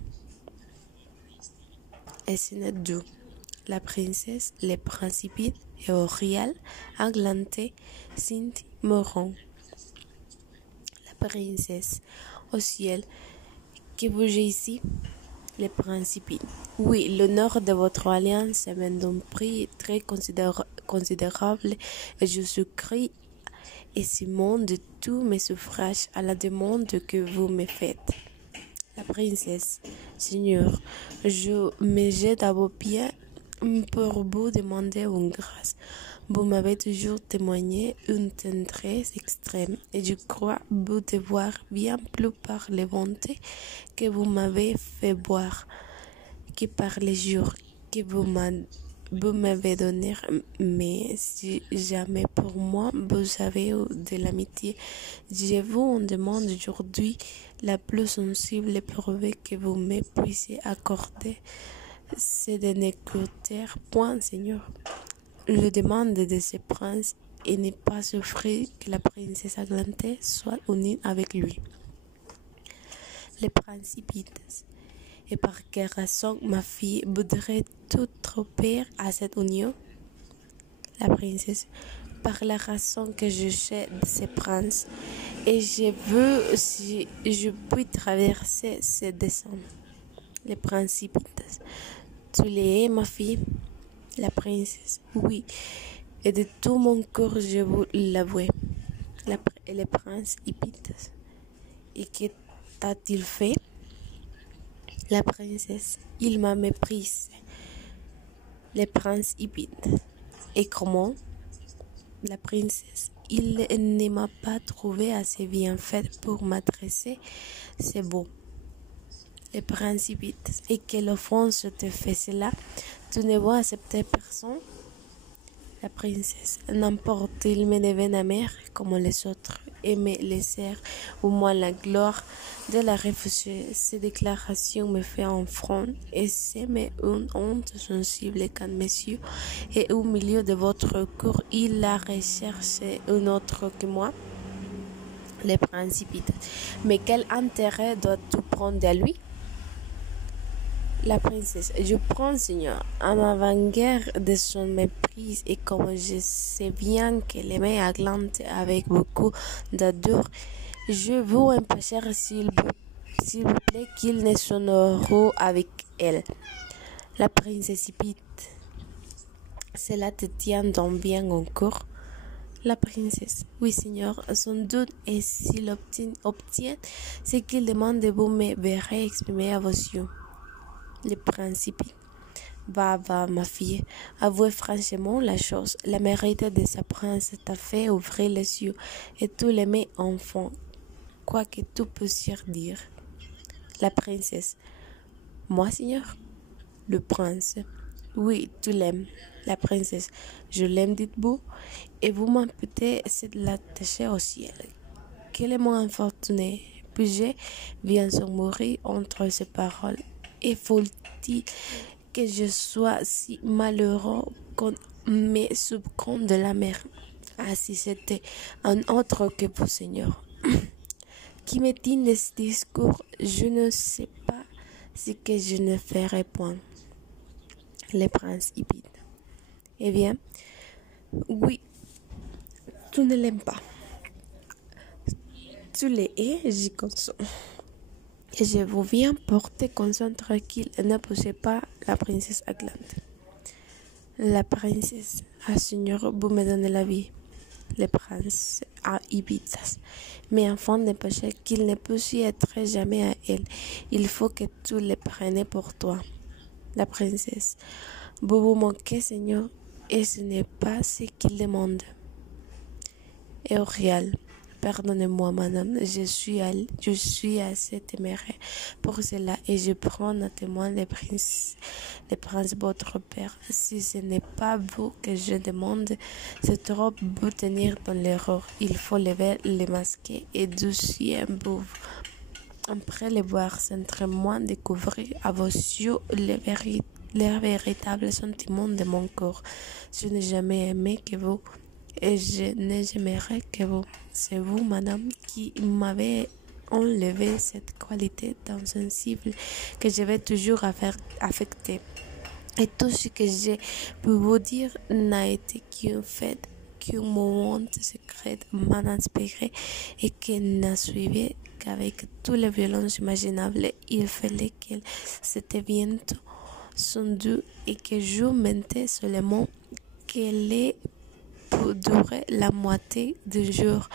Et ce n'est d'où la princesse, les principes et Auriel, Aglante, Cinti, Moron. La princesse, au ciel, que bougez ici, les principes. Oui, l'honneur de votre alliance est d'un prix très considérable, et je souscris et Simon de tous mes suffrages à la demande que vous me faites. La princesse, Seigneur, je me jette à vos pieds pour vous demander une grâce. Vous m'avez toujours témoigné une tendresse extrême, et je crois vous devoir bien plus par les bontés que vous m'avez fait boire que par les jours que vous m'avez donné. Mais si jamais pour moi vous avez de l'amitié, je vous en demande aujourd'hui la plus sensible preuve que vous me puissiez accorder, c'est de n'écouter point, Seigneur. Je demande de ce prince et ne pas souffrir que la princesse Aglante soit unie avec lui. Les principes. Et par quelle raison ma fille voudrait tout tromper à cette union? La princesse, par la raison que je sais de ce prince, et je veux si je puis traverser ce dessein. Les principes, tu les es, ma fille? La princesse, oui, et de tout mon cœur je vous l'avoue. Le prince Hippitas, et que t'a-t-il fait? La princesse, il m'a méprisé. Le prince Hippitas, et comment? La princesse, il ne m'a pas trouvé assez bien faite pour m'adresser, c'est beau. Le prince Hippitas, et quelle offense te fait cela? Tu ne vas accepter personne? La princesse, n'importe, il me devient amère comme les autres, et me laisser au moins la gloire de la refuser. Ces déclarations me font un front, et c'est une honte sensible quand monsieur est au milieu de votre cour, il a recherché un autre que moi. Les principes, mais quel intérêt dois-tu prendre à lui? La princesse, je prends, Seigneur, à ma vanguard de son mépris, et comme je sais bien qu'elle aimait Aglante avec beaucoup d'ardeur, je vous empêcher, s'il vous plaît, qu'il ne s'honore avec elle. La princesse Hippite, cela te tient donc bien encore? La princesse, oui, Seigneur, sans doute, et s'il obtient ce qu'il demande, vous me verrez exprimer à vos yeux. Les principes. Va, ma fille, avouez franchement la chose. La mérite de sa prince t'a fait ouvrir les yeux, et tu l'aimais enfant, quoi que tu puisses dire. La princesse. Moi, Seigneur? Le prince. Oui, tu l'aimes. La princesse. Je l'aime, dites-vous, et vous m'imputez c'est de l'attacher au ciel. Quel est mon infortuné? Puis-je viens de mourir entre ces paroles. Et faut-il que je sois si malheureux qu'on me subcombe de la mer? Ah, si c'était un autre que vous, Seigneur, qui me tient de ce discours, je ne sais pas ce que je ne ferai point. Le prince Hippite. Eh bien, oui, tu ne l'aimes pas. Tu le hais, j'y consens. Et je vous viens porter conscience tranquille, ne poussez pas la princesse Aglante. La princesse, ah Seigneur, vous me donnez la vie. Le prince à Hippitas, mais enfant de péché qu'il ne puisse y être jamais à elle. Il faut que tu le prennes pour toi. La princesse, vous vous manquez, Seigneur, et ce n'est pas ce qu'il demande. Et Auriel, Pardonnez-moi, madame, je suis assez téméraire pour cela et je prends à témoin le prince votre père. Si ce n'est pas vous que je demande, c'est trop vous tenir dans l'erreur. Il faut lever les masques et doucier vous. Après le voir, centrement découvrir à vos yeux les véritables sentiments de mon corps. Je n'ai jamais aimé que vous et je n'ai j'aimerai que vous. C'est vous, madame, qui m'avez enlevé cette qualité insensible que je vais toujours affecter. Et tout ce que j'ai pu vous dire n'a été qu'un fait, qu'un moment secret m'a inspiré et qui n'a suivi qu'avec toutes les violences imaginables. Il fallait qu'elle s'était bientôt sondue et que je mentais seulement qu'elle ait pour durer la moitié du jour,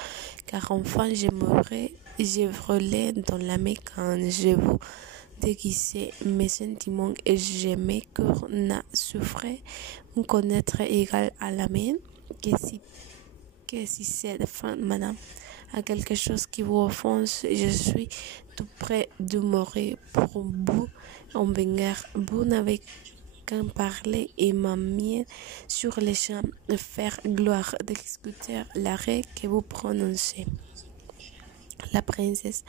car enfin je brûlais dans la main quand je vous déguisais mes sentiments et mes cœur n'a souffert un connaître égal à la mienne, que si cette fin, madame, a quelque chose qui vous offense, je suis tout près de mourir pour vous en venir. Vous n'avez qu'en parler et ma mienne sur les champs, faire gloire d'exécuter l'arrêt que vous prononcez. La princesse,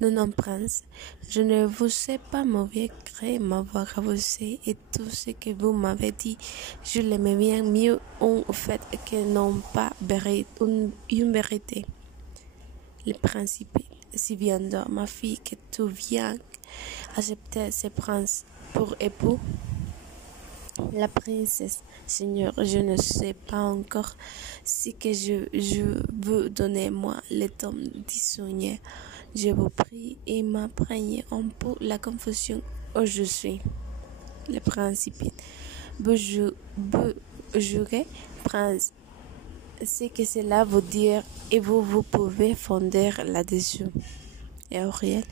non, prince, je ne vous sais pas mauvais gré m'avoir avancé et tout ce que vous m'avez dit, je l'aimais bien mieux en fait que non pas une vérité. Le principe, si bien de ma fille que tu viens accepter ce prince pour époux. La princesse, Seigneur, je ne sais pas encore ce que je veux donner moi le temps d'y soigner. Je vous prie et m'apprenez un peu la confusion où je suis. Le principe, vous jurez, prince, ce que cela veut dire et vous pouvez fonder là-dessus. Et Auriel,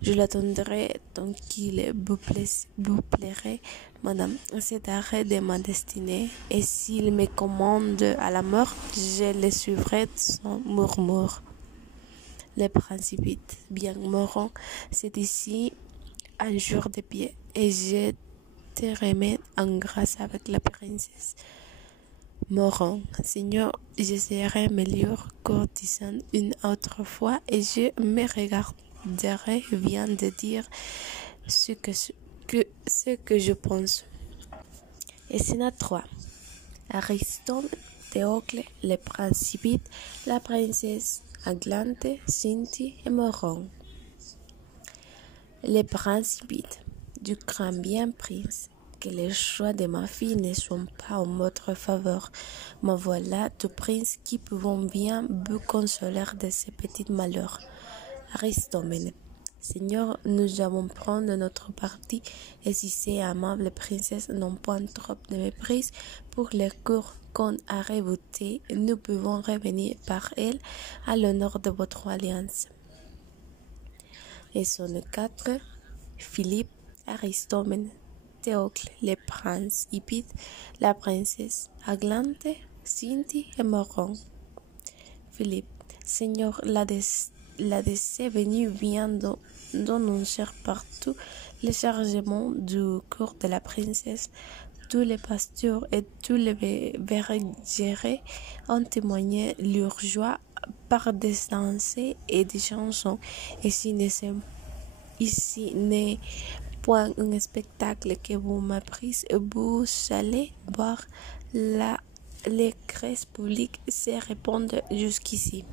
je l'attendrai tant qu'il vous plairait, madame, cet arrêt de ma destinée, et s'il me commande à la mort, je le suivrai sans murmure. Le précipite, bien mourant, c'est ici un jour de pied, et je te remets en grâce avec la princesse. Mourant, Seigneur, je serai meilleure courtisane une autre fois et je me regarderai bien de dire ce que je pense. Et Scène 3. Aristote, Théocle, le Principite, la princesse, Aglante, Cynthie et Moron. Le Principite, du grand bien prince. Que les choix de ma fille ne soient pas en votre faveur. Me voilà, tout prince qui pouvons bien vous consoler de ces petits malheurs. Aristomène. Seigneur, nous allons prendre notre parti, et si ces amables princesses n'ont point trop de mépris pour les cours qu'on a revêtés, nous pouvons revenir par elles à l'honneur de votre alliance. Et son 4. Philippe, Aristomène, Théocle, le prince Hippite, la princesse Aglante, Cynthie et Moron. Philippe, Seigneur, la décès venu vient d'annoncer partout le chargement du cours de la princesse. Tous les pasteurs et tous les bergers ont témoigné leur joie par des danses et des chansons. Et ici n'est point un spectacle que vous méprisez, vous allez voir les crèches publiques se répandre jusqu'ici.